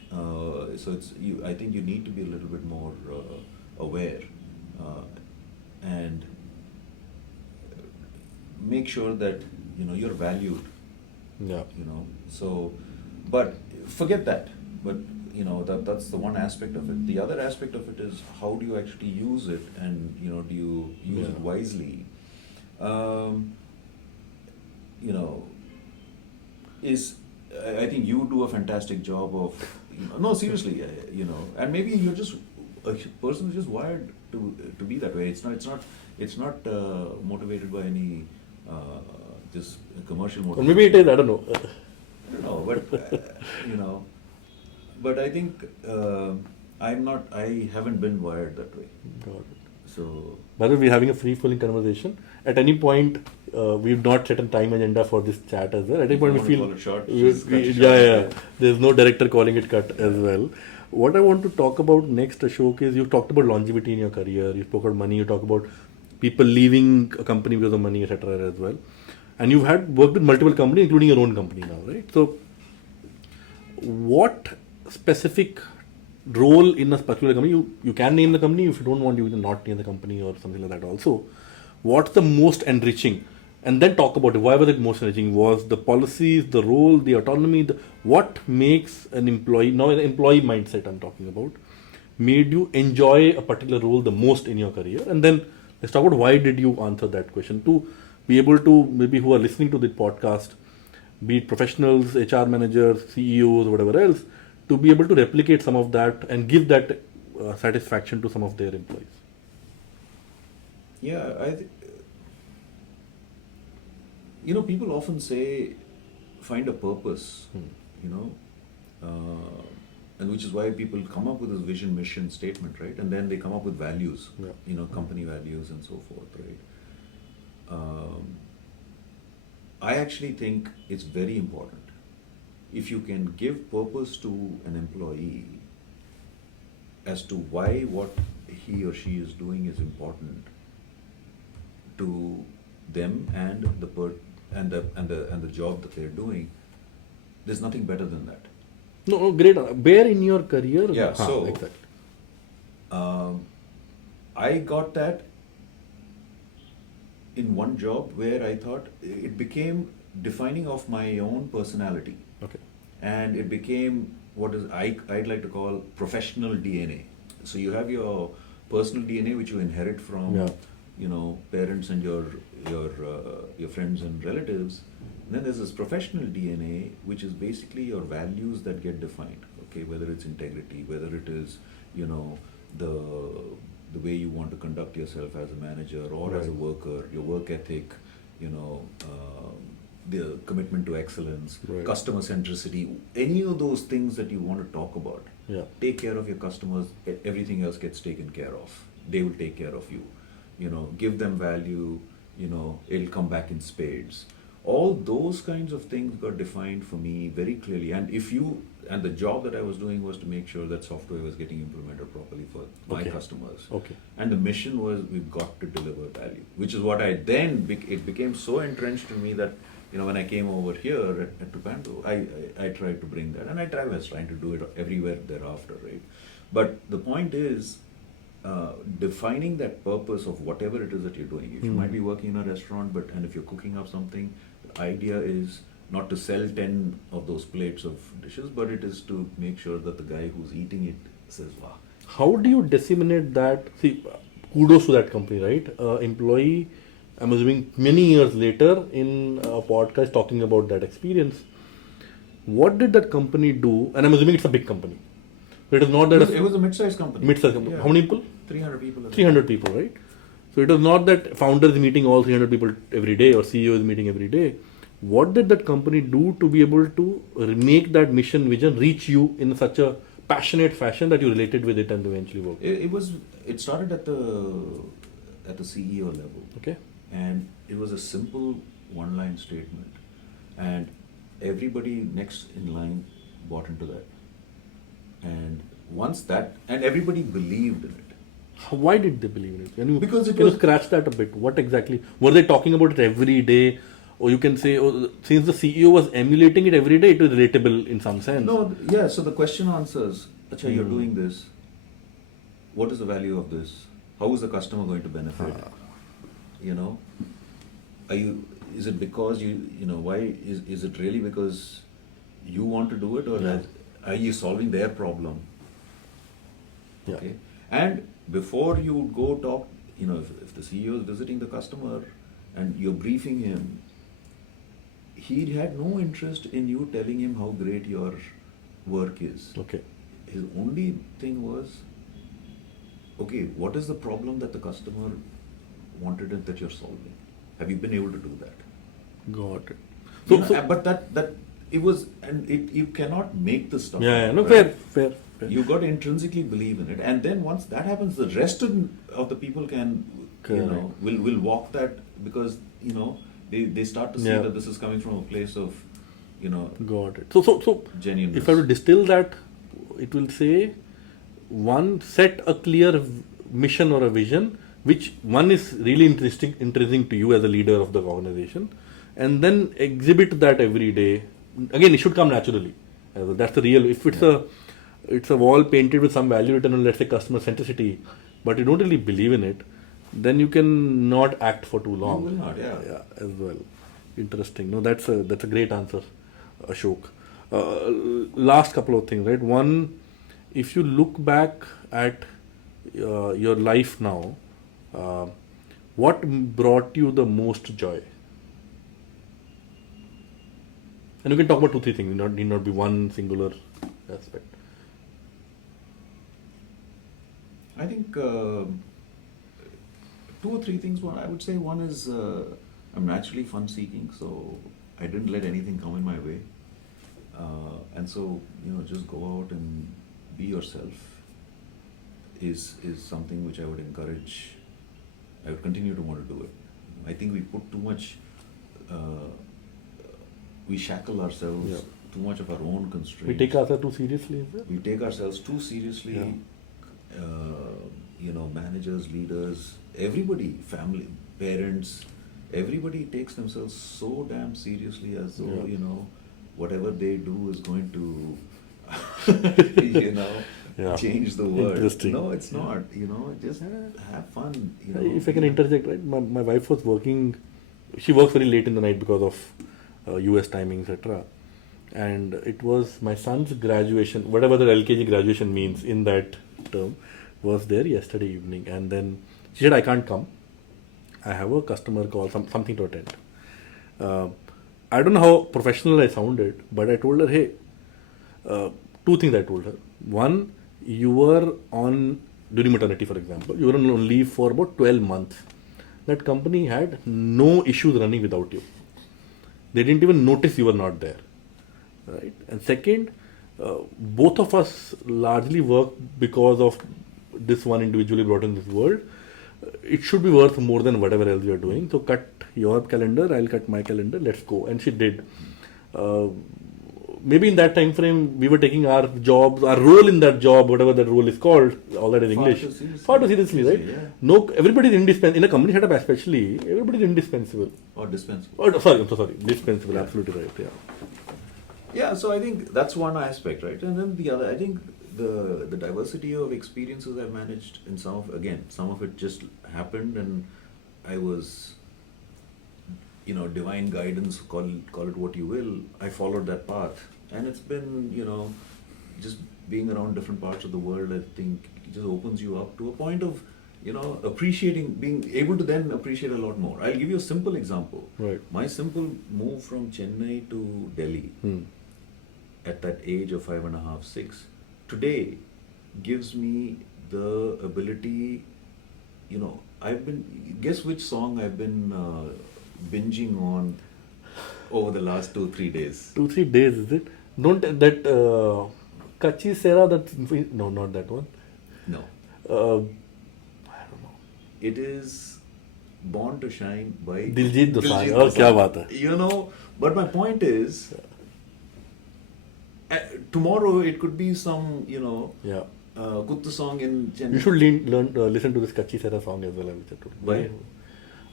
so. I think you need to be a little bit more aware and make sure that you're valued. Yeah. So, but forget that. But that's the one aspect of it. The other aspect of it is, how do you actually use it, and do you use it wisely? I think you do a fantastic job of, no, seriously, and maybe you're just a person who's just wired to be that way. It's not motivated by any just commercial motivation. Or maybe it is. I don't know. I don't know, but but I think I haven't been wired that way. Got it. So, by the way, we're having a free-flowing conversation. At any point, we've not set a time agenda for this chat as well. At any point, we feel call it short, yeah. There's no director calling it cut as well. What I want to talk about next, Ashok, is you've talked about longevity in your career. You spoke about money. You talk about people leaving a company because of money, etc. as well. And you've worked with multiple companies, including your own company now, right? So, what specific role in a particular company, you can name the company. If you don't want, you can not name the company or something like that also. What's the most enriching? And then talk about it. Why was it most enriching? Was the policies, the role, the autonomy, what makes an employee, now an employee mindset I'm talking about, made you enjoy a particular role the most in your career? And then let's talk about why did you answer that question, to be able to, maybe who are listening to the podcast, be it professionals, HR managers, CEOs, whatever else, to be able to replicate some of that and give that satisfaction to some of their employees. Yeah, I think, people often say, find a purpose, and which is why people come up with this vision, mission statement, right? And then they come up with values, company values and so forth, right? I actually think it's very important. If you can give purpose to an employee as to why what he or she is doing is important to them and the job that they're doing, there's nothing better than that. No, great. Where in your career? Yeah, so exactly. Um, I got that in one job where I thought it became defining of my own personality, Okay. and it became what is I'd like to call professional DNA. So you have your personal DNA which you inherit from Yeah. parents and your friends and relatives. And then there's this professional DNA which is basically your values that get defined. Okay, whether it's integrity, whether it is you know the the way you want to conduct yourself as a manager or as a Right. worker, your work ethic, you know, the commitment to excellence, Right. customer centricity, any of those things that you want to talk about. Yeah. Take care of your customers, everything else gets taken care of. They will take care of you. Give them value, it'll come back in spades. All those kinds of things got defined for me very clearly. And the job that I was doing was to make sure that software was getting implemented properly for my Okay. customers. Okay. And the mission was we've got to deliver value, which is what I then, it became so entrenched in me that, when I came over here at Tupando, I tried to bring that. And I was trying to do it everywhere thereafter, right? But the point is, defining that purpose of whatever it is that you're doing. If you might be working in a restaurant, and if you're cooking up something, the idea is not to sell 10 of those plates of dishes, but it is to make sure that the guy who's eating it says, wow. How do you disseminate that? See, kudos to that company, right? Employee, I'm assuming many years later in a podcast talking about that experience. What did that company do? And I'm assuming it's a big company. It is not that It was a mid-sized company. mid-sized company. Yeah. How many people? 300 people. 300 people, right? So it was not that founder is meeting all 300 people every day or CEO is meeting every day. What did that company do to be able to make that mission vision reach you in such a passionate fashion that you related with it and eventually worked? It started at the CEO level. Okay. And it was a simple one-line statement. And everybody next in line bought into that. And everybody believed in it. Why did they believe in it? Because can you scratch that a bit? What exactly? Were they talking about it every day? Or you can say, since the CEO was emulating it every day, it was relatable in some sense. No, yeah, so the question answers, Acha, you're doing this. What is the value of this? How is the customer going to benefit? Is it because why is it really because you want to do it, or are you solving their problem? Yeah. Okay. And before you go talk, if the CEO is visiting the customer and you're briefing him, he had no interest in you telling him how great your work is. Okay. His only thing was, okay, what is the problem that the customer wanted it that you're solving? Have you been able to do that? Got it. But that it was, and you cannot make this stuff. Yeah, up, no, right? fair. You got to intrinsically believe in it, and then once that happens, the rest of the people can, will walk that, because they start to see that this is coming from a place of, Got it. So genuineness. if I were to distill that, it will say, one, set a clear mission or a vision, which one is really interesting to you as a leader of the organization, and then exhibit that every day. Again, it should come naturally. That's the real. If it's a wall painted with some value written on, let's say, customer centricity, but you don't really believe in it, then you can not act for too long. You will not, yeah. Yeah, as well. Interesting. No, that's a great answer, Ashok. Last couple of things, right? One, if you look back at your life now, what brought you the most joy? And you can talk about 2-3 things. Need not be one singular aspect. I think 2 or 3 things. I would say one is I'm naturally fun-seeking, so I didn't let anything come in my way, and so just go out and be yourself is something which I would encourage. I would continue to want to do it. I think we put too much. We shackle ourselves too much of our own constraints. We take ourselves too seriously, is it? We take ourselves too seriously. Yeah. Managers, leaders, everybody, family, parents, everybody takes themselves so damn seriously, as though, whatever they do is going to, Yeah. change the world. Interesting. No, it's not. Just have fun. If I can interject, right? My wife was working. She works very late in the night because of US timing, etc. And it was my son's graduation, whatever the LKG graduation means in that term, was there yesterday evening. And then she said, I can't come. I have a customer call, something to attend. I don't know how professional I sounded, but I told her, hey, two things I told her. One, you were on, during maternity for example, you were on leave for about 12 months. That company had no issues running without you. They didn't even notice you were not there. Right? And second, both of us largely work because of this one individually brought in this world. It should be worth more than whatever else you're doing. So cut your calendar, I'll cut my calendar, let's go. And she did. Maybe in that time frame, we were taking our jobs, our role in that job, whatever that role is called, all that in English. Far too seriously, right? Yeah. No, everybody is indispensable. In a company setup especially, everybody is indispensable. Or dispensable. I'm so sorry. Dispensable, yeah. Absolutely right, yeah. Yeah, so I think that's one aspect, right? And then the other, I think the diversity of experiences I've managed, and some of it just happened, and I was, divine guidance, call it what you will. I followed that path, and it's been, just being around different parts of the world. I think it just opens you up to a point of, appreciating, being able to then appreciate a lot more. I'll give you a simple example. Right. My simple move from Chennai to Delhi at that age of 5.5, 6, today gives me the ability, guess which song I've been binging on over the last 2-3 days. 2-3 days, is it? Don't that Kachi Sera, no, not that one. No. I don't know. It is Born to Shine by Diljit Dosanjh. Dosanjh. Kya baat hai. But my point is, tomorrow it could be some, Yeah. Kuttu song in Chennai. You should listen to this Kachi Sera song as well. Why?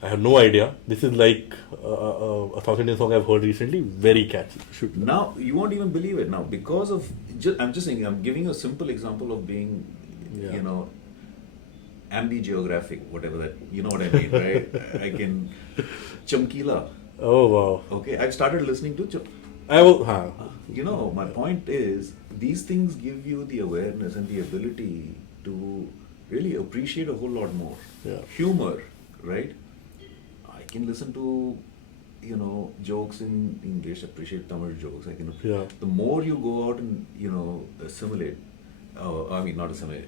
I have no idea. This is like a South Indian song I've heard recently. Very catchy. Now, you won't even believe it now. Because of, I'm just saying, I'm giving a simple example of being, ambi-geographic, whatever that, you know what I mean, right? I can, Chamkila. Oh, wow. Okay, I've started listening to my point is, these things give you the awareness and the ability to really appreciate a whole lot more. Yeah. Humor, right? I can listen to, jokes in English, appreciate Tamil jokes. The more you go out and, assimilate,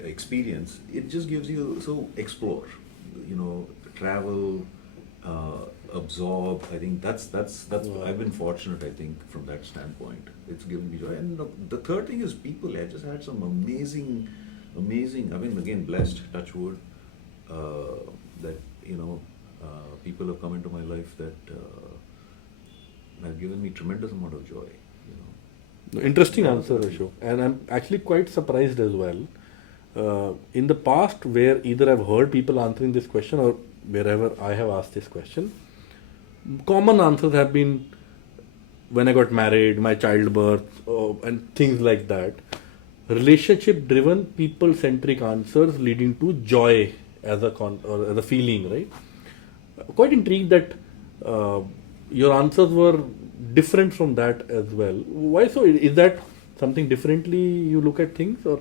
experience, it just gives you, explore, travel, absorb. I think that's I've been fortunate, I think, from that standpoint. It's given me joy. And the third thing is people. I just had some amazing, again, blessed, touch wood, that, people have come into my life that have given me tremendous amount of joy, Interesting answer, Ashok. And I'm actually quite surprised as well. In the past, where either I've heard people answering this question or wherever I have asked this question, common answers have been when I got married, my childbirth, and things like that. Relationship-driven, people-centric answers leading to joy as a feeling, right? Quite intrigued that your answers were different from that as well. Why so? Is that something differently you look at things, or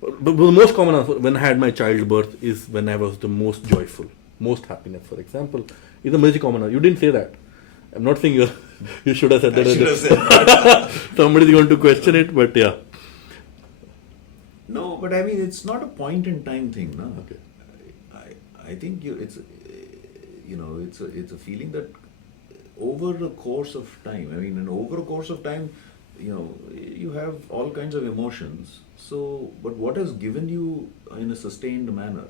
the most common answer when I had my childbirth is when I was the most joyful, most happiness, for example, is the most common answer. You didn't say that. I'm not saying you should have said that. I should have said that. Somebody's going to question it, but yeah. No, but I mean, it's not a point in time thing, no. Okay. I think it's a feeling that over the course of time, you have all kinds of emotions. So, but what has given you in a sustained manner?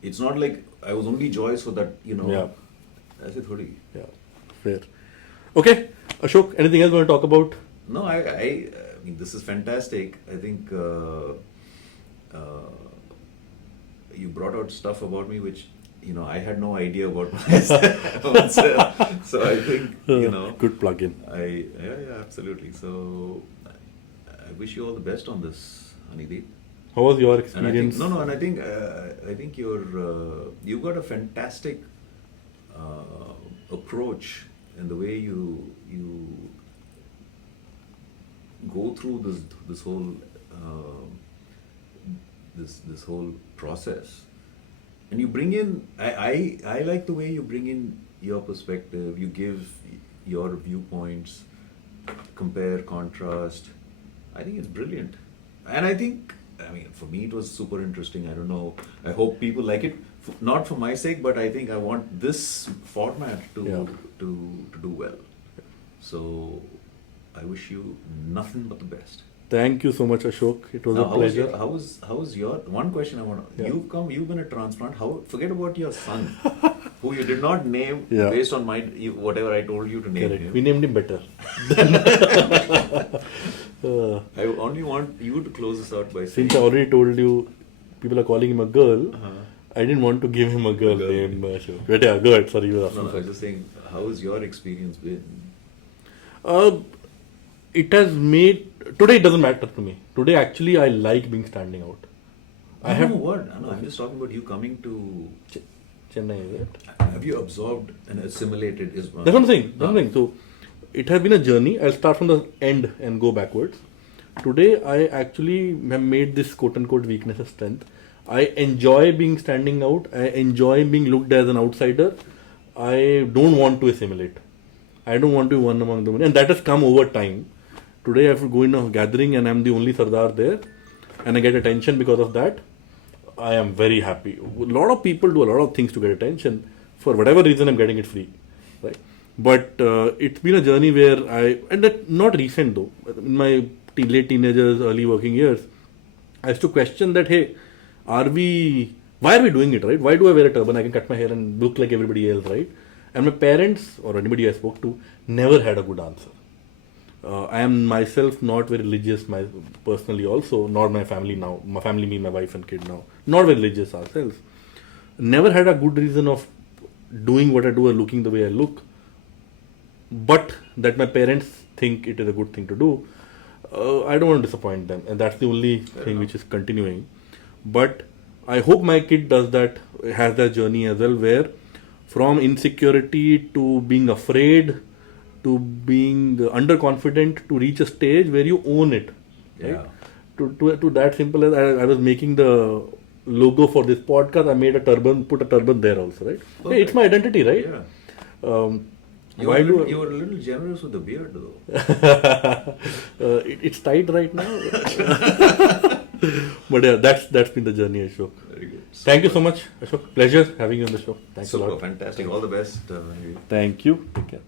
It's not like I was only joyous for that, Yeah. That's it, thodi. Yeah, fair. Okay, Ashok, anything else you want to talk about? No, I mean, this is fantastic. I think you brought out stuff about me which, I had no idea about myself. So I think, Good plug-in. Yeah, absolutely. So I wish you all the best on this, Hanideep. How was your And experience? I think you've got a fantastic approach in the way you go through this whole this whole process, and you bring in. I like the way you bring in your perspective. You give your viewpoints, compare, contrast. I think it's brilliant, and I think. I mean, for me, it was super interesting. I don't know. I hope people like it. Not for my sake, but I think I want this format to do well. So, I wish you nothing but the best. Thank you so much, Ashok. It was a pleasure. How was your one question I want to you've been a transplant. Forget about your son, who you did not name based on whatever I told you to name him. We named him better. I only want you to close this out by saying, since I already told you people are calling him a girl, I didn't want to give him a girl name. Ashok. But yeah, go ahead. Sorry, you were asking. I was just saying, how has your experience been? It has made. Today it doesn't matter to me. Today actually I like being standing out. I'm just talking about you coming to Chennai, is it? Have you absorbed and assimilated? That's what I'm saying. So it has been a journey. I'll start from the end and go backwards. Today I actually have made this quote unquote weakness a strength. I enjoy being standing out. I enjoy being looked as an outsider. I don't want to assimilate. I don't want to be one among the many. And that has come over time. Today I have to go in a gathering and I'm the only Sardar there. And I get attention because of that. I am very happy. A lot of people do a lot of things to get attention. For whatever reason, I'm getting it free. Right? But it's been a journey where and that not recent though, in my late teenagers, early working years, I used to question that, hey, why are we doing it, right? Why do I wear a turban? I can cut my hair and look like everybody else, right? And my parents, or anybody I spoke to, never had a good answer. I am myself not very religious, personally also, nor my family now. My family, me, my wife and kid now. Not very religious ourselves. Never had a good reason of doing what I do or looking the way I look. But that my parents think it is a good thing to do. I don't want to disappoint them. And that's the only thing which is continuing. But I hope my kid does that, has that journey as well, where from insecurity to being afraid to being underconfident to reach a stage where you own it. Right? To that simple as I was making the logo for this podcast, I made a turban, put a turban there also, right? Hey, it's my identity, right? Yeah. You were a little generous with the beard though. It's tight right now. But yeah, that's been the journey, Ashok. Very good. Thank you so much, Ashok. Pleasure having you on the show. Thanks a lot. Fantastic. All the best. Thank you. Take care.